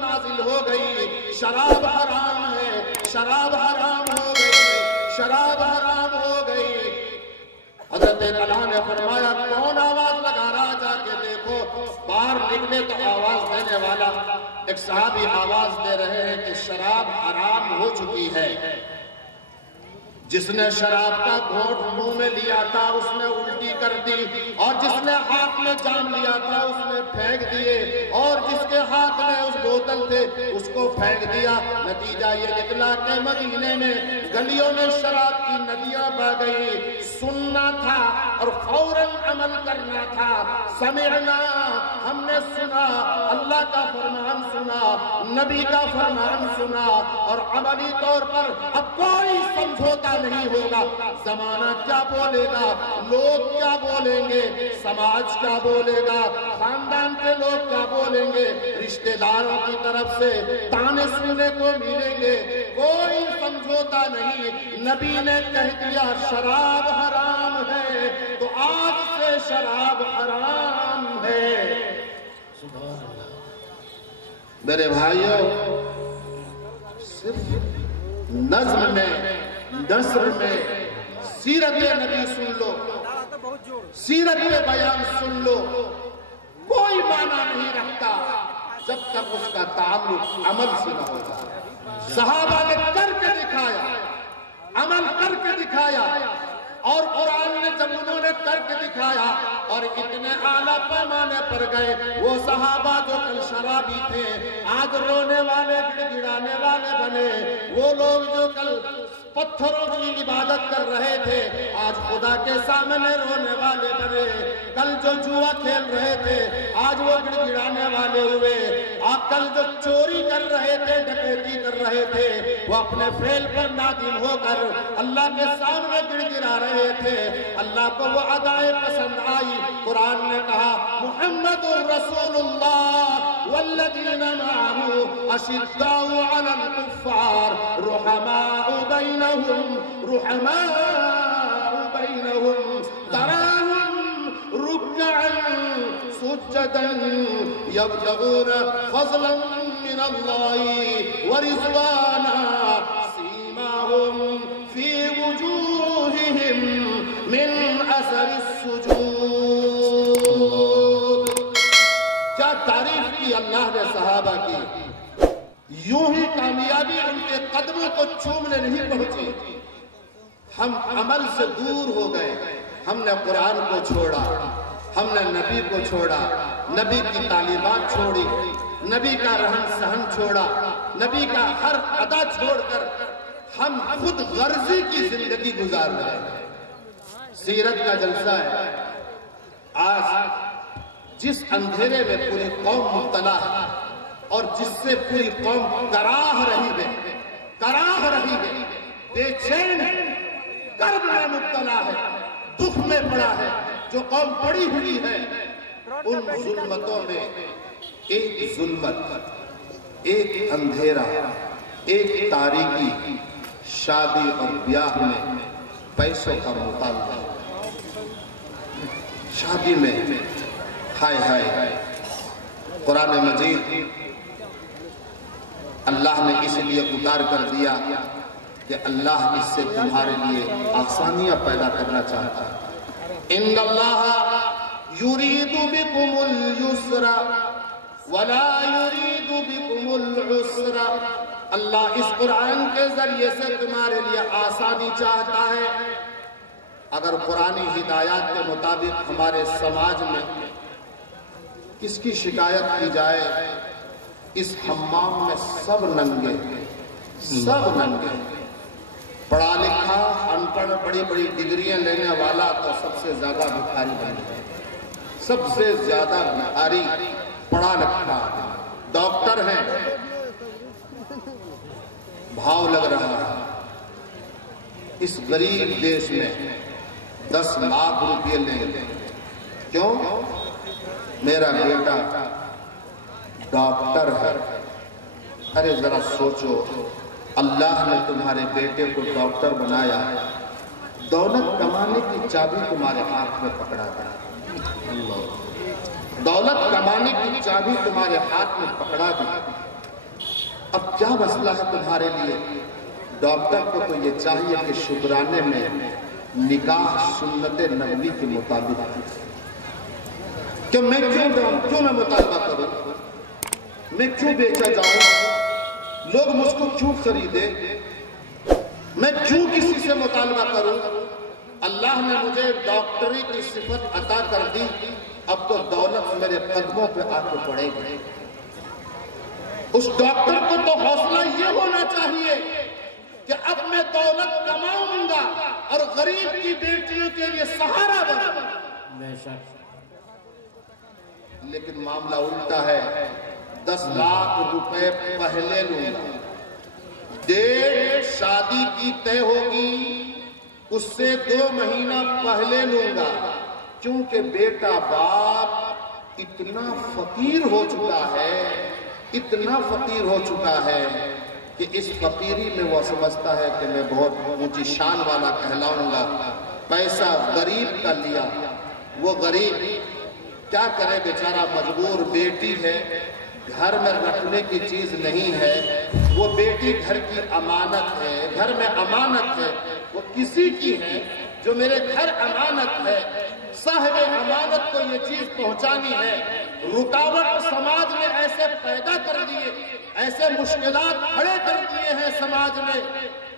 نازل ہو گئی، شراب حرام ہے، شراب حرام ہو گئی، شراب حرام ہو گئی۔ حضرت طلحہ نے فرمایا کون آواز لگا رہا، جا کے دیکھو۔ باہر نکلے تو آواز دینے والا ایک صحابی آواز دے رہے ہیں کہ شراب حرام ہو چکی ہے۔ جس نے شراب کا گھونٹ منہ میں لیا تھا اس نے الٹی کر دی، اور جس نے ہاتھ میں جام لیا تھا اس نے پھینک دیے، اور جس کے ہاتھ میں اس بوتل تھے اس کو پھینک دیا۔ نتیجہ یہ نکلا کہ مدینے میں گلیوں میں شراب کی ندیاں بہہ گئی۔ سننا تھا اور فوراً عمل کرنا تھا۔ سمعنا، ہم نے سنا، اللہ کا فرمان سنا، نبی کا فرمان سنا، اور عملی طور پر اب کوئی سمجھوتا نہیں ہوگا۔ زمانہ کیا بولے گا، لوگ کیا بولیں گے، سماج کیا بولے گا، خاندان کے لوگ کیا بولیں گے، رشتہ داروں کی طرف سے تانے سننے کو ملیں گے، کوئی سمجھوتا نہیں۔ نبی نے کہہ دیا شراب حرام ہے تو آج سے شراب حرام ہے۔ میرے بھائیوں، صرف نظم میں، نثر میں سیرت نبی سن لو، سیرت بیان سن لو، کوئی معنی نہیں رکھتا جب تک اس کا تعلق عمل سے نہ ہوگا۔ صحابہ نے کر کے دکھایا، عمل کر کے دکھایا، اور قرآن نے جب انہوں نے کر کے دکھایا اور اتنے اعلیٰ پیمانے پر گئے، وہ صحابہ جو کل شرابی تھے آج رونے والے، گڑ گڑانے والے بنے، وہ لوگ جو کل پتھروں کی عبادت کر رہے تھے آج خدا کے سامنے رونے والے بنے، کل جو جوا کھیل رہے تھے آج وہ گڑ گڑانے والے ہوئے، کل جو چوری کر رہے تھے، ڈکیتی کر رہے تھے، وہ اپنے فعل پر نادم ہو کر اللہ کے سامنے گڑ گڑا رہے تھے۔ اللہ کو وہ ادائیں پسند آئی۔ قرآن نے کہا محمد رسول اللہ والذین معه اشداء علی الکفار رحماء بینہم تراہم رکعا سجدا یبتغون فضلا من اللہ ورضوانا سیماہم فی وجوہہم من اثر السجود۔ کیا تعریف کی اللہ نے صحابہ کی، یوں ہی کامیابی ان کے قدموں کو چومنے نہیں پہنچی۔ ہم عمل سے دور ہو گئے، ہم نے قرآن کو چھوڑا، ہم نے نبی کو چھوڑا، نبی کی تعلیمات چھوڑی، نبی کا رہن سہن چھوڑا، نبی کا ہر ادا چھوڑ کر ہم خود غرضی کی زندگی گزار رہے ہیں۔ سیرت کا جلسہ ہے۔ آج جس اندھیرے میں پوری قوم مبتلا ہے، اور جس سے پوری قوم کراہ رہی ہے بے چین ہے، کرب میں مبتلا ہے، دکھ میں پڑا ہے، جو قوم پڑی ہوئی ہے، ان ظلمتوں میں ایک ظلمت، ایک اندھیرا، ایک تاریکی، شادی اور بیاہ میں پیسوں کا مطالبہ، شادی میں ہائے ہائے۔ قرآن مجید اللہ نے اس لیے اتار کر دیا کہ اللہ اس سے تمہارے لیے آسانیاں پیدا کرنا چاہتا ہے۔ ان اللہ یرید بکم اليسر ولا یرید بکم العسر، اللہ اس قرآن کے ذریعے سے تمہارے لیے آسانی چاہتا ہے۔ اگر قرآنی ہدایات کے مطابق ہمارے سماج میں کس کی شکایت کی جائے، اس حمام میں سب ننگے، پڑھا لکھا ان پڑھ بڑی بڑی ڈگریاں لینے والا تو سب سے زیادہ بھکاری بن گئے، سب سے زیادہ بھکاری پڑھا لکھا ڈاکٹر ہیں، بھاؤ لگ رہا ہے اس غریب دیش میں 10 لاکھ روپے لیں، کیوں؟ میرا بیٹا ڈاکٹر ہے۔ ارے ذرا سوچو، اللہ نے تمہارے بیٹے کو ڈاکٹر بنایا، دولت کمانے کی چابی تمہارے ہاتھ میں پکڑا دی، دولت کمانے کی چابی تمہارے ہاتھ میں پکڑا دی۔ اب کیا مسئلہ ہے تمہارے لیے؟ ڈاکٹر کو تو یہ چاہیے کہ شکرانے میں نکاح سنت نبوی کے مطابق، کہ میں کیوں میں مطالبہ کروں، میں کیوں بیچا جاؤں، لوگ مجھ کو کیوں خریدے، میں کیوں کسی سے مطالبہ کروں؟ اللہ نے مجھے ڈاکٹری کی صفت عطا کر دی، اب تو دولت میرے قدموں پہ آ کے پڑے گی۔ اس ڈاکٹر کو تو حوصلہ یہ ہونا چاہیے کہ اب میں دولت کماؤں گا اور غریب کی بیٹیوں کے لیے سہارا بنوں۔ لیکن معاملہ الٹا ہے، 10 لاکھ روپے پہلے لوں گا، ڈیٹ شادی کی طے ہوگی، اس سے 2 مہینہ پہلے لوں گا، کیونکہ بیٹا باپ اتنا فقیر ہو چکا ہے کہ اس فقیری میں وہ سمجھتا ہے کہ میں بہت اونچی شان والا کہلاؤں گا۔ پیسہ غریب کا لیا، وہ غریب کیا کرے بیچارہ، مجبور، بیٹی ہے، گھر میں رکھنے کی چیز نہیں ہے، وہ بیٹی گھر کی امانت ہے، گھر میں امانت ہے، وہ کسی کی ہے جو میرے گھر امانت ہے، صاحب امانت کو یہ چیز پہنچانی ہے۔ رکاوٹ سماج میں ایسے پیدا کر دیے، ایسے مشکلات کھڑے کر دیے ہیں سماج میں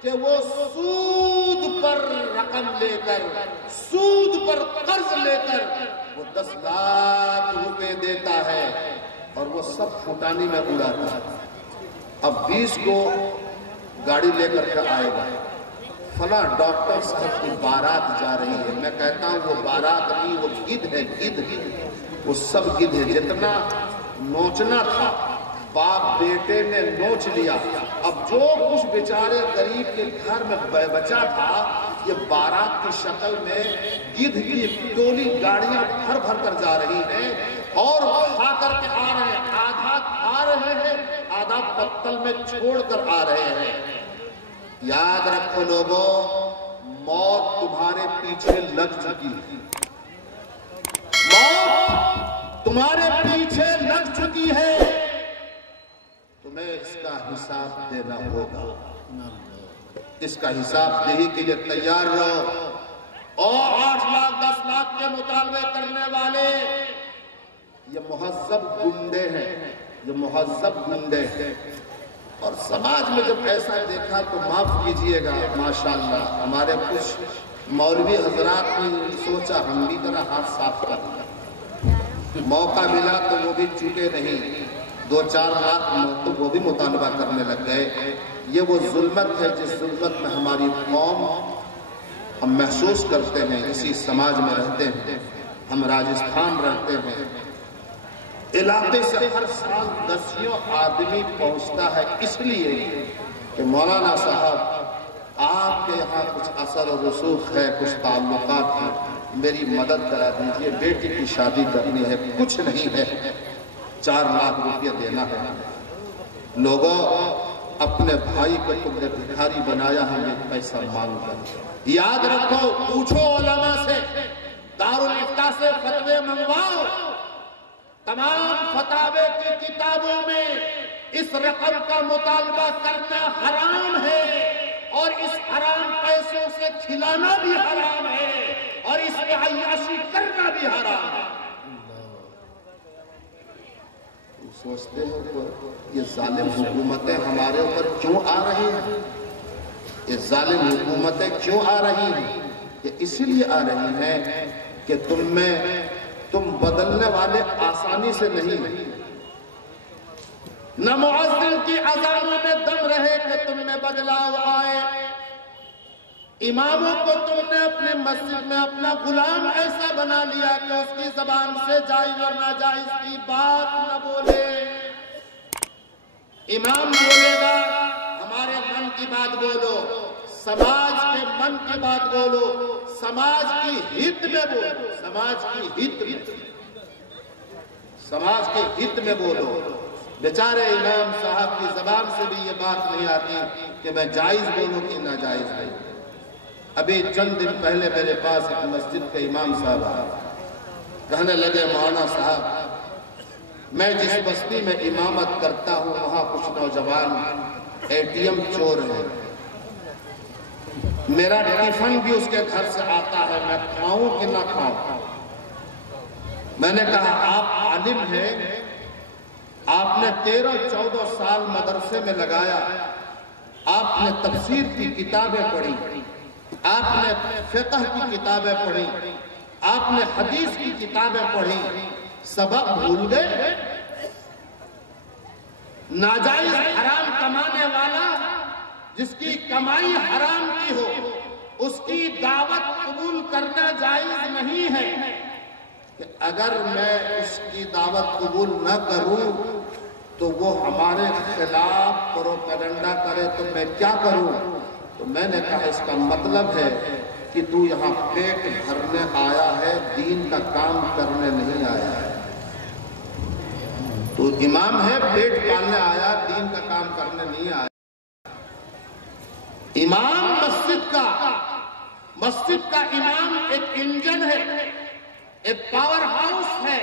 کہ وہ سود پر رقم لے کر، سود پر قرض لے کر وہ 10 لاکھ روپے دیتا ہے اور وہ سب فٹانی میں اڑاتا ہے۔ اب 20 کو گاڑی لے کر کے آئے گا، فلاں ڈاکٹر صاحب کی بارات جا رہی ہے، میں کہتا ہوں وہ بارات نہیں، وہ گدھ ہے، گدھ، وہ سب گدھ ہے۔ جتنا نوچنا تھا باپ بیٹے نے نوچ لیا، اب جو کچھ بیچارے غریب کے گھر میں بچا تھا یہ بارات کی شکل میں گدھ کی ٹولی گاڑیاں بھر بھر کر جا رہی ہیں اور کھا کر کے آ رہے ہیں، آدھا کھا رہے ہیں، آدھا پتل میں چھوڑ کر آ رہے ہیں۔ یاد رکھو لوگوں، موت تمہارے پیچھے لگ چکی ہے، موت تمہارے پیچھے لگ چکی ہے، تمہیں اس کا حساب دینا ہوگا، اس کا حساب دہی کے لیے تیار رہو۔ اور 8 لاکھ 10 لاکھ کے مطالبے کرنے والے یہ مہذب گنڈے ہیں، یہ مہذب گنڈے ہیں۔ اور سماج میں جب ایسا دیکھا تو معاف کیجئے گا، ماشاءاللہ ہمارے کچھ مولوی حضرات نے سوچا ہم بھی ذرا ہاتھ صاف کر دیں، موقع ملا تو وہ بھی چکے نہیں، 2-4 لاکھ تو وہ بھی مطالبہ کرنے لگ گئے۔ یہ وہ ظلمت ہے جس ظلمت میں ہماری قوم ہم محسوس کرتے ہیں، اسی سماج میں رہتے ہیں، ہم راجستھان رہتے ہیں، علاقے سے ہر سال دسیوں آدمی پہنچتا ہے، اس لیے کہ مولانا صاحب آپ کے یہاں کچھ اثر و رسوخ ہے، کچھ تعلقات ہیں، میری مدد کرا دیجئے، بیٹی کی شادی کرنی ہے، کچھ نہیں ہے، 4 لاکھ روپیہ دینا ہے۔ لوگوں، اپنے بھائی کو تم نے بھکاری بنایا ہے یہ پیسہ مانگ کر۔ یاد رکھو، پوچھو علماء سے، دارالافتاء سے فتوے منگواؤ، تمام فتاوے کی کتابوں میں اس رقم کا مطالبہ کرنا حرام ہے، اور اس حرام پیسوں سے کھلانا بھی حرام ہے، اور اس میں عیاشی کرنا بھی حرام ہے۔ سوچتے ہو تو یہ ظالم حکومتیں ہمارے اوپر کیوں آ رہی ہیں؟ یہ ظالم حکومتیں کیوں آ رہی ہیں؟ یہ اسی لیے آ رہی ہیں کہ تم بدلنے والے آسانی سے نہیں ہیں۔ نہ مؤذن کی اذانوں میں دم رہے کہ تم میں بدلاؤ آئے، اماموں کو تم نے اپنے مسجد میں اپنا غلام ایسا بنا لیا کہ اس کی زبان سے جائز اور ناجائز کی بات نہ بولے۔ امام بولے گا ہمارے من کی بات بولو، سماج کے من کی بات بولو، سماج کی ہت میں بولو، سماج کے ہت میں بولو۔ بیچارے امام صاحب کی زبان سے بھی یہ بات نہیں آتی کہ میں جائز بولوں کہ ناجائز ہے۔ ابھی چند دن پہلے میرے پاس ایک مسجد کے امام صاحب آئے، کہنے لگے مولانا صاحب میں جس بستی میں امامت کرتا ہوں وہاں کچھ نوجوان ATM چور ہیں، میرا ٹیفن بھی اس کے گھر سے آتا ہے، میں کھاؤں کہ نہ کھاؤں؟ میں نے کہا آپ عالم ہیں، آپ نے 13-14 سال مدرسے میں لگایا، آپ نے تفسیر کی کتابیں پڑھی، آپ نے فقہ کی کتابیں پڑھی، آپ نے حدیث کی کتابیں پڑھی، سبق بھول گئے؟ ناجائز حرام کمانے والا جس کی کمائی حرام کی ہو اس کی دعوت قبول کرنا جائز نہیں ہے کہ اگر میں اس کی دعوت قبول نہ کروں تو وہ ہمارے خلاف پروپیگنڈا کرے تو میں کیا کروں؟ تو میں نے کہا اس کا مطلب ہے کہ تو یہاں پیٹ بھرنے آیا ہے، دین کا کام کرنے نہیں آیا ہے۔ تو امام ہے، پیٹ پالنے آیا، دین کا کام کرنے نہیں آیا۔ امام مسجد کا امام ایک انجن ہے، ایک پاور ہاؤس ہے،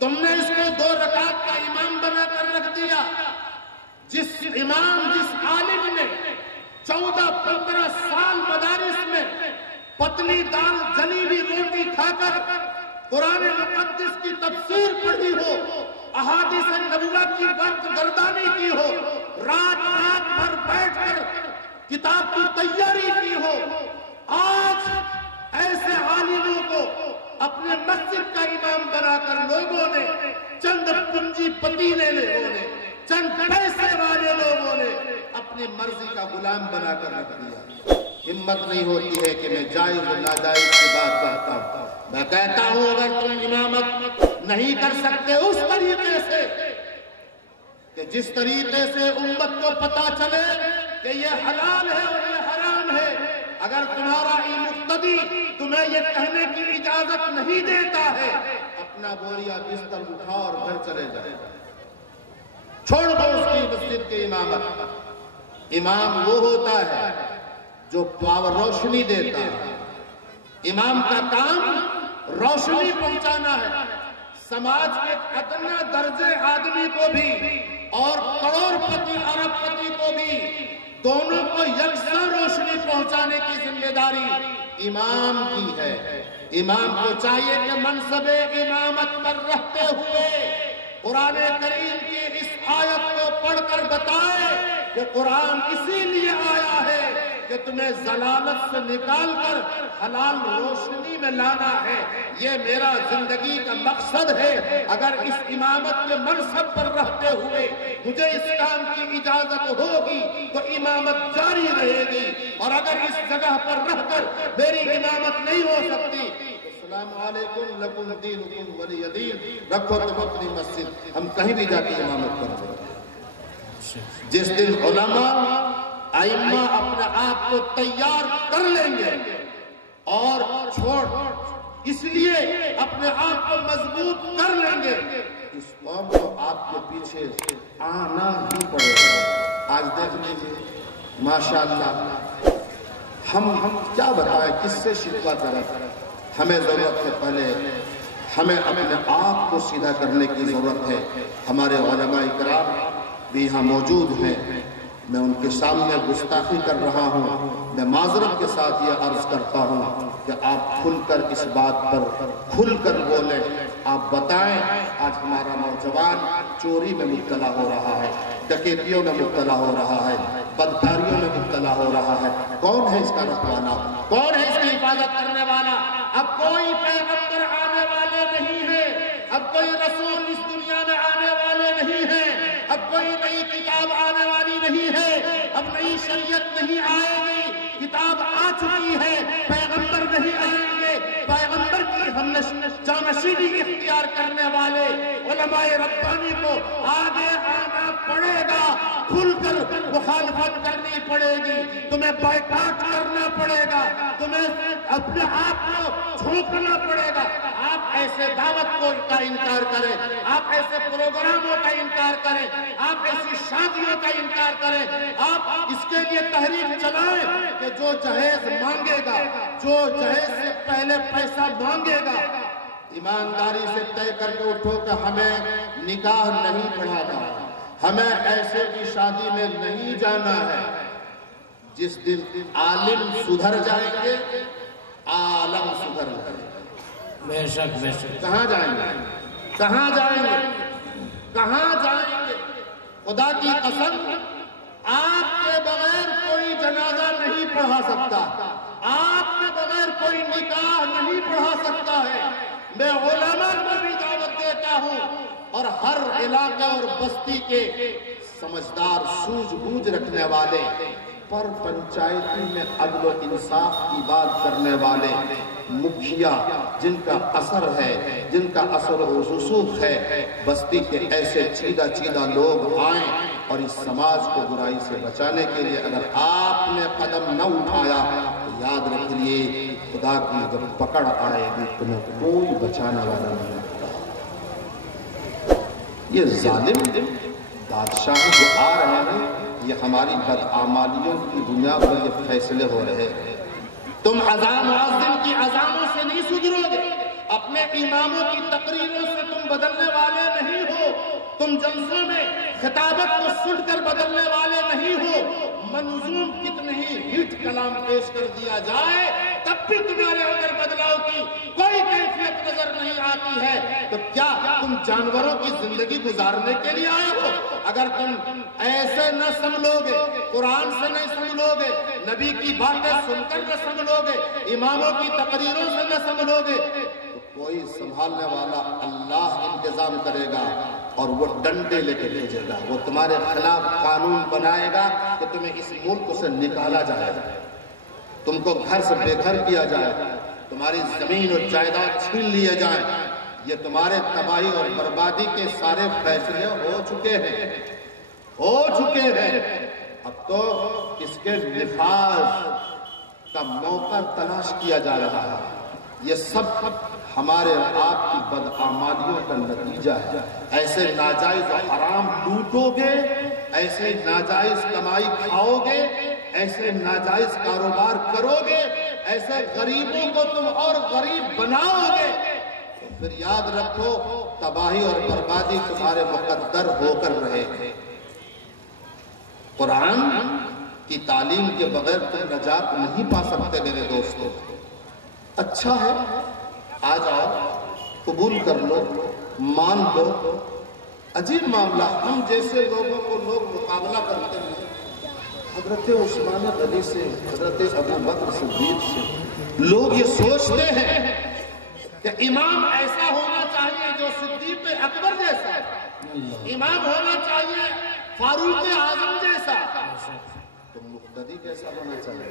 تم نے اس کو 2 رکعت کا امام بنا کر رکھ دیا۔ جس عالم نے 14-15 سال مدارس میں پتلی دال جلی ہوئی روٹی کھا کر قرآن مقدس کی تفسیر پڑھی ہو، احادیث نبویہ کی وقت گردانی کی ہو، رات بھر بیٹھ کر کتاب کی تیاری کی ہو، آج ایسے عالموں کو اپنے مسجد کا امام بنا کر لوگوں نے، چند پنجی پتیلے لوگوں نے، چند پیسے والے لوگوں نے اپنی مرضی کا غلام بنا کر رکھ دیا۔ ہمت نہیں ہوتی ہے کہ میں جائز و ناجائز کی بات کرتا ہوں۔ میں کہتا ہوں اگر تم امامت نہیں کر سکتے اس طریقے سے کہ جس طریقے سے امت کو پتا چلے کہ یہ حلال ہے اور یہ حرام ہے، اگر تمہارا مقتدی تمہیں یہ کہنے کی اجازت نہیں دیتا ہے، اپنا بوریا بستر اٹھاؤ اور گھر چلے جائے، چھوڑ دو اس کی مسجد کی امامت۔ امام وہ ہوتا ہے جو روشنی دیتا ہے، امام کا کام روشنی پہنچانا ہے، سماج کے ادنا درجے آدمی کو بھی اور کروڑ پتی ارب پتی کو بھی، دونوں کو یکساں روشنی پہنچانے کی ذمہ داری امام کی ہے۔ امام کو چاہیے کہ منصب امامت پر رہتے ہوئے قرآن کریم کی اس آیت کو پڑھ کر بتائے کہ قرآن اسی لیے آیا ہے کہ تمہیں ضلالت سے نکال کر حلال روشنی میں لانا ہے، یہ میرا زندگی کا مقصد ہے۔ اگر اس امامت کے منصب پر رہتے ہوئے مجھے اس کام کی اجازت ہوگی تو امامت جاری رہے گی، اور اگر اس جگہ پر رہ کر میری امامت نہیں ہو سکتی تو السلام علیکم لکم دینکم ولی دین، رکھو تم اپنی مسجد، ہم کہیں بھی جا کے امامت کرتے ہیں۔ جس دن علماء ائمہ اپنے آپ کو تیار کر لیں گے اور چھوڑ اس لیے اپنے آپ کو مضبوط کر لیں گے، اس قوم کو آپ کے پیچھے آنا ہی پڑے گا۔ آج دیکھ لیجیے ماشاءاللہ، ہم کیا بتائیں، کس سے شکوہ کریں؟ ہمیں ضرورت ہے پہلے ہمیں اپنے آپ کو سیدھا کرنے کی ضرورت ہے۔ ہمارے علماء کرام بھی یہاں موجود ہیں، میں ان کے سامنے گستاخی کر رہا ہوں، میں معذرت کے ساتھ یہ عرض کرتا ہوں کہ آپ کھل کر اس بات پر کھل کر بولیں، آپ بتائیں آج ہمارا نوجوان چوری میں مبتلا ہو رہا ہے، ڈکیتیوں میں مبتلا ہو رہا ہے، بدکاریوں میں مبتلا ہو رہا ہے، کون ہے اس کا رکھوانا، کون ہے اس کی حفاظت کرنے والا؟ اب کوئی پیغمبر آنے والے نہیں ہے، اب کوئی رسول اس دنیا میں آنے والے نہیں ہیں، اب کوئی نئی کتاب آنے والی نہیں ہے، اب نئی شریعت نہیں آئے گی، کتاب آ چکی ہے، پیغمبر نہیں آئیں گے، پیغمبر کی ہم جانشینی اختیار کرنے والے علماء ربانی کو آگے آنا پڑے گا، کھل کر مخالفت کرنی پڑے گی، تمہیں بائیکاٹ کرنا پڑے گا، تمہیں اپنے آپ کو جھونکنا پڑے گا۔ آپ ایسے دعوت کا انکار کریں، آپ ایسے پروگراموں کا انکار کریں، آپ ایسی شادیوں کا انکار کریں، آپ اس کے لیے تحریک چلائیں کہ جو جہیز مانگے گا، جو جہیز سے پہلے پیسہ مانگے گا، ایمانداری سے طے کر کے اٹھو کہ ہمیں نکاح نہیں پڑھانا، ہمیں ایسے کی شادی میں نہیں جانا ہے۔ جس دن عالم سدھر جائیں گے، عالم سدھر جائیں گے۔ بے شک بے شک۔ کہاں جائیں گے؟ کہاں جائیں گے؟ کہاں جائیں گے؟ خدا کی قسم، آپ کے بغیر کوئی جنازہ نہیں پڑھا سکتا، آپ کے بغیر کوئی نکاح نہیں پڑھا سکتا ہے۔ میں علماء کو بھی دعوت دیتا ہوں اور ہر علاقے اور بستی کے سمجھدار سوجھ بوجھ رکھنے والے، پر پنچایتی میں عدل و انصاف کی بات کرنے والے مکھیا جن کا اثر ہے، جن کا اثر و رسوخ ہے، بستی کے ایسے چیدہ لوگ آئیں اور اس سماج کو برائی سے بچانے کے لیے اگر آپ نے قدم نہ اٹھایا تو یاد رکھیے خدا کی جب پکڑ آئے گی تمہیں کوئی بچانے والا نہیں۔ یہ ظالم بادشاہ جو آ رہے ہیں، یہ ہماری بدعمالیوں کی بنیاد پر یہ فیصلے ہو رہے ہیں۔ تم اذان مؤذن کی اذانوں سے نہیں سدھرو گے، اپنے اماموں کی تقریروں سے تم بدلنے والے نہیں ہو، تم جلسوں میں خطابت کو سن کر بدلنے والے نہیں ہو۔ منظوم کتنے ہی ہٹ کلام پیش کر دیا جائے تب بھی تمہارے اندر بدلاؤ کی کوئی کیفیت نظر نہیں آتی ہے، تو کیا تم جانوروں کی زندگی گزارنے کے لیے آئے ہو؟ اگر تم ایسے نہ سمجھو گے، قرآن سے نہیں سمجھو گے، نبی کی باتیں سن کر نہ سمجھو گے، اماموں کی تقریروں سے نہ سمجھو گے، تو کوئی سنبھالنے والا اللہ انتظام کرے گا اور وہ ڈنڈے لے کے بھیجے گا، وہ تمہارے خلاف قانون بنائے گا کہ تمہیں اس ملک سے نکالا جائے گا، تم کو گھر سے بے گھر کیا جائے، تمہاری زمین اور جائیداد چھین لیے جائیں۔ یہ تمہارے تباہی اور بربادی کے سارے فیصلے ہو چکے ہیں، اب تو اس کے نفاذ کا موقع تلاش کیا جا رہا ہے۔ یہ سب ہمارے آپ کی بدعمالیوں کا نتیجہ ہے۔ ایسے ناجائز و حرام لوٹو گے، ایسے ناجائز کمائی کھاؤ گے، ایسے ناجائز کاروبار کرو گے، ایسے غریبوں کو تم اور غریب بناؤ گے، تو پھر یاد رکھو تباہی اور بربادی تمہارے مقدر ہو کر رہے گے۔ قرآن کی تعلیم کے بغیر تم نجات نہیں پا سکتے میرے دوستو۔ اچھا ہے، آ جاؤ، قبول کر لو، مان لو۔ عجیب معاملہ، ہم جیسے لوگوں کو لوگ مقابلہ کرتے ہیں حضرت عثمان غنی سے، حضرت ابو بکر صدیق سے۔ لوگ یہ سوچتے ہیں کہ امام ایسا ہونا چاہیے جو صدیق اکبر جیسا ہے، امام ہونا چاہیے فاروق اعظم جیسا، تو مقتدی کیسا ہونا چاہیے؟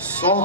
100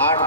8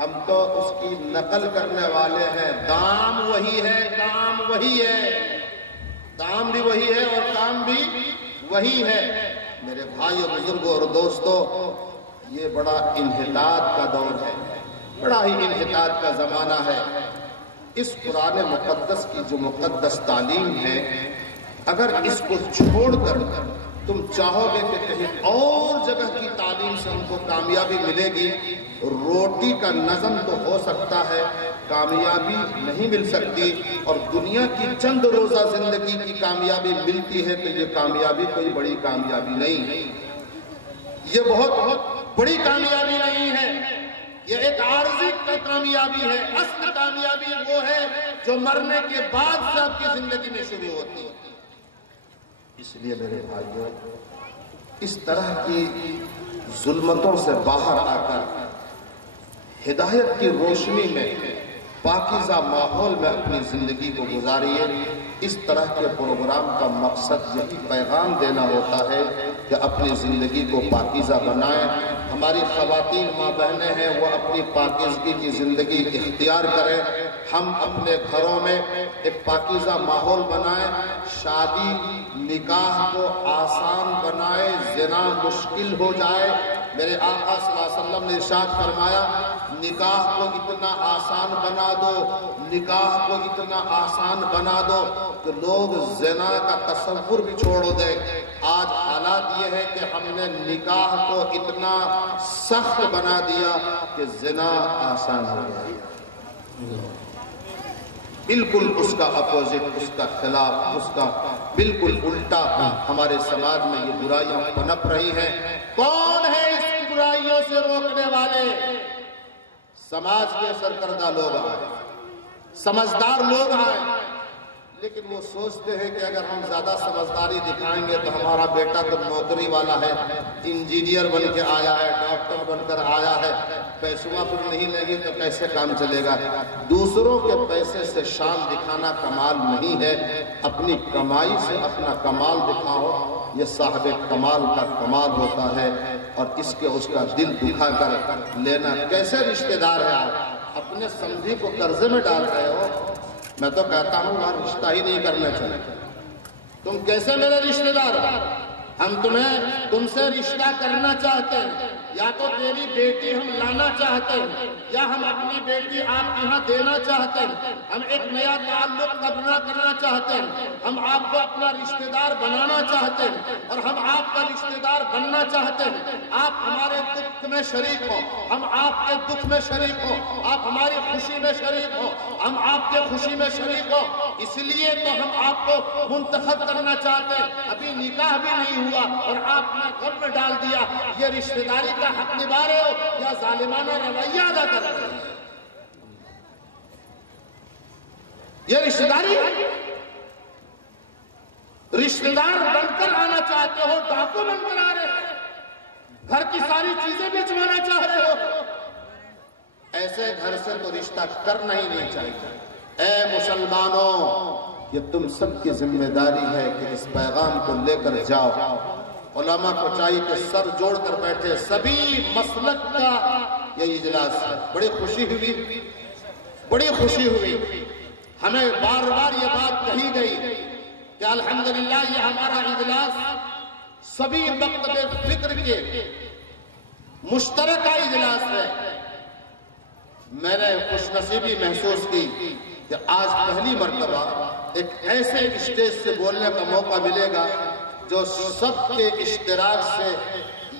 ہم تو اس کی نقل کرنے والے ہیں. دام وہی ہے، کام وہی ہے، دام بھی وہی ہے اور کام بھی وہی ہے. میرے بھائیو، بزرگوں اور دوستو، یہ بڑا انحطاط کا دور ہے، بڑا ہی انحطاط کا زمانہ ہے. اس قرآن مقدس کی جو مقدس تعلیم ہے، اگر اس کو چھوڑ کر تم چاہو گے کہ کہیں اور جگہ کی تعلیم سے ہم کو کامیابی ملے گی، روٹی کا نظم تو ہو سکتا ہے، کامیابی نہیں مل سکتی. اور دنیا کی چند روزہ زندگی کی کامیابی ملتی ہے تو یہ کامیابی کوئی بڑی کامیابی نہیں، یہ بہت بڑی کامیابی نہیں ہے، یہ ایک عارضی کامیابی ہے. اصل کامیابی وہ ہے جو مرنے کے بعد سے آپ کی زندگی میں شروع ہوتی ہے. اس لیے میرے بھائیوں، اس طرح کی ظلمتوں سے باہر آ کر ہدایت کی روشنی میں پاکیزہ ماحول میں اپنی زندگی کو گزاریے. اس طرح کے پروگرام کا مقصد یہی پیغام دینا ہوتا ہے کہ اپنی زندگی کو پاکیزہ بنائیں. ہماری خواتین ماں بہنیں ہیں، وہ اپنی پاکیزگی کی زندگی اختیار کریں. ہم اپنے گھروں میں ایک پاکیزہ ماحول بنائیں، شادی نکاح کو آسان بنائیں، زنا مشکل ہو جائے. میرے آقا صلی اللہ علیہ وسلم نے ارشاد فرمایا، نکاح کو اتنا آسان بنا دو، نکاح کو اتنا آسان بنا دو کہ لوگ زنا کا تصور بھی چھوڑ دیں. آج حالات یہ ہے کہ ہم نے نکاح کو اتنا سخت بنا دیا کہ زنا آسان ہو گیا. بالکل اس کا اپوزٹ، اس کا خلاف، اس کا بالکل الٹا ہمارے سماج میں یہ برائیاں پنپ رہی ہیں. کون ہے اس کی برائیوں سے روکنے والے؟ سماج کے سرکردہ لوگ آئے، سمجھدار لوگ آئے، لیکن وہ سوچتے ہیں کہ اگر ہم زیادہ سمجھداری دکھائیں گے تو ہمارا بیٹا تو نوکری والا ہے، انجینئر بن کے آیا ہے، ڈاکٹر بن کر آیا ہے، پیسوا پھر نہیں لیں گے تو کیسے کام چلے گا. دوسروں کے پیسے سے شان دکھانا کمال نہیں ہے، اپنی کمائی سے اپنا کمال دکھاؤ، یہ صاحب کمال کا کمال ہوتا ہے. اور اس کا دل دکھا کر لینا. کیسے رشتہ دار ہے آپ؟ اپنے سمجھی کو قرضے میں ڈال رہے ہو. میں تو کہتا ہوں وہاں رشتہ ہی نہیں کرنا چاہیے. تم کیسے میرے رشتہ دار؟ ہم تم سے رشتہ کرنا چاہتے ہیں، یا تو تیری بیٹی ہم لانا چاہتے ہیں، یا ہم اپنی بیٹی آپ کے یہاں دینا چاہتے ہیں. ہم ایک نیا تعلق کرنا چاہتے ہیں، ہم آپ کو اپنا رشتہ دار بنانا چاہتے ہیں، اور ہم آپ کا رشتہ دار بننا چاہتے ہیں. آپ ہمارے دکھ میں شریک ہو، ہم آپ کے دکھ میں شریک ہو، آپ ہماری خوشی میں شریک ہو، ہم آپ کے خوشی میں شریک ہو. اس لیے تو ہم آپ کو منتخب کرنا چاہتے ہیں. ابھی نکاح بھی نہیں ہوا اور آپ نے گھر میں ڈال دیا. یہ رشتہ داری کا حق نبھا رہے ہو یا ظالمانہ رویہ ادا کر رہے ہو؟ یہ رشتہ داری؟ رشتہ دار بن کر آنا چاہتے ہو، ڈاکو بن کر آ رہے ہو، گھر کی ساری چیزیں بیچوانا چاہ رہے ہو. ایسے گھر سے تو رشتہ کرنا ہی نہیں چاہیے. اے مسلمانوں، یہ تم سب کی ذمہ داری ہے کہ اس پیغام کو لے کر جاؤ. علماء کو چاہیے کہ سر جوڑ کر بیٹھے. سبھی مسلک کا یہ اجلاس ہے. بڑی خوشی ہوئی. ہمیں بار بار یہ بات کہی گئی کہ الحمدللہ یہ ہمارا اجلاس سبھی مکتب فکر کے مشترکہ اجلاس ہے. میں نے خوش نصیبی محسوس کی کہ آج پہلی مرتبہ ایک ایسے اسٹیج سے بولنے کا موقع ملے گا جو سب کے اشتراک سے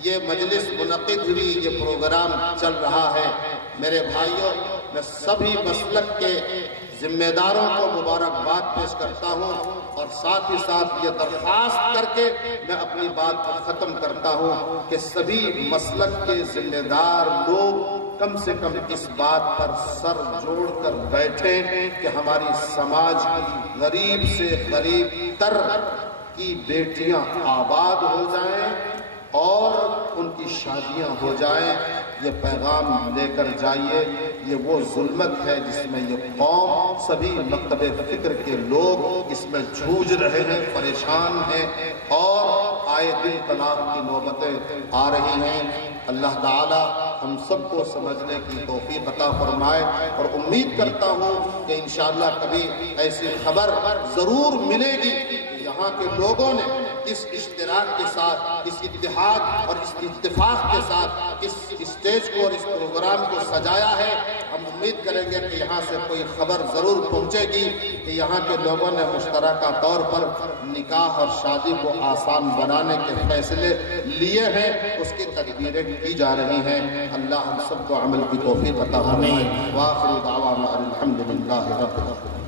یہ مجلس منعقد ہوئی، یہ پروگرام چل رہا ہے. میرے بھائیوں، میں سبھی مسلک کے ذمہ داروں کو مبارکباد پیش کرتا ہوں، اور ساتھ ہی ساتھ یہ درخواست کر کے میں اپنی بات کو ختم کرتا ہوں کہ سبھی مسلک کے ذمہ دار لوگ کم سے کم اس بات پر سر جوڑ کر بیٹھیں کہ ہماری سماج کی غریب سے غریب تر کی بیٹیاں آباد ہو جائیں اور ان کی شادیاں ہو جائیں. یہ پیغام لے کر جائیے. یہ وہ ظلمت ہے جس میں یہ قوم، سبھی مکتب فکر کے لوگ اس میں جھوج رہے ہیں، پریشان ہیں، اور آئے دن طلاق کی نوبتیں آ رہی ہیں. اللہ تعالی ہم سب کو سمجھنے کی توفیق عطا فرمائے، اور امید کرتا ہوں کہ انشاءاللہ کبھی ایسی خبر ضرور ملے گی کہ یہاں کے لوگوں نے اس اشتراک کے ساتھ، اس اتحاد اور اس اتفاق کے ساتھ اس اسٹیج کو اور اس پروگرام کو سجایا ہے۔ ہم امید کریں گے کہ یہاں سے کوئی خبر ضرور پہنچے گی کہ یہاں کے لوگوں نے مشترکہ طور پر نکاح اور شادی کو آسان بنانے کے فیصلے لیے ہیں، اس کی تدبیریں کی جا رہی ہیں۔ اللہ ہم سب کو عمل کی توفیق عطا فرمائے۔ وآخر دعوانا الحمدللہ رب العالمین۔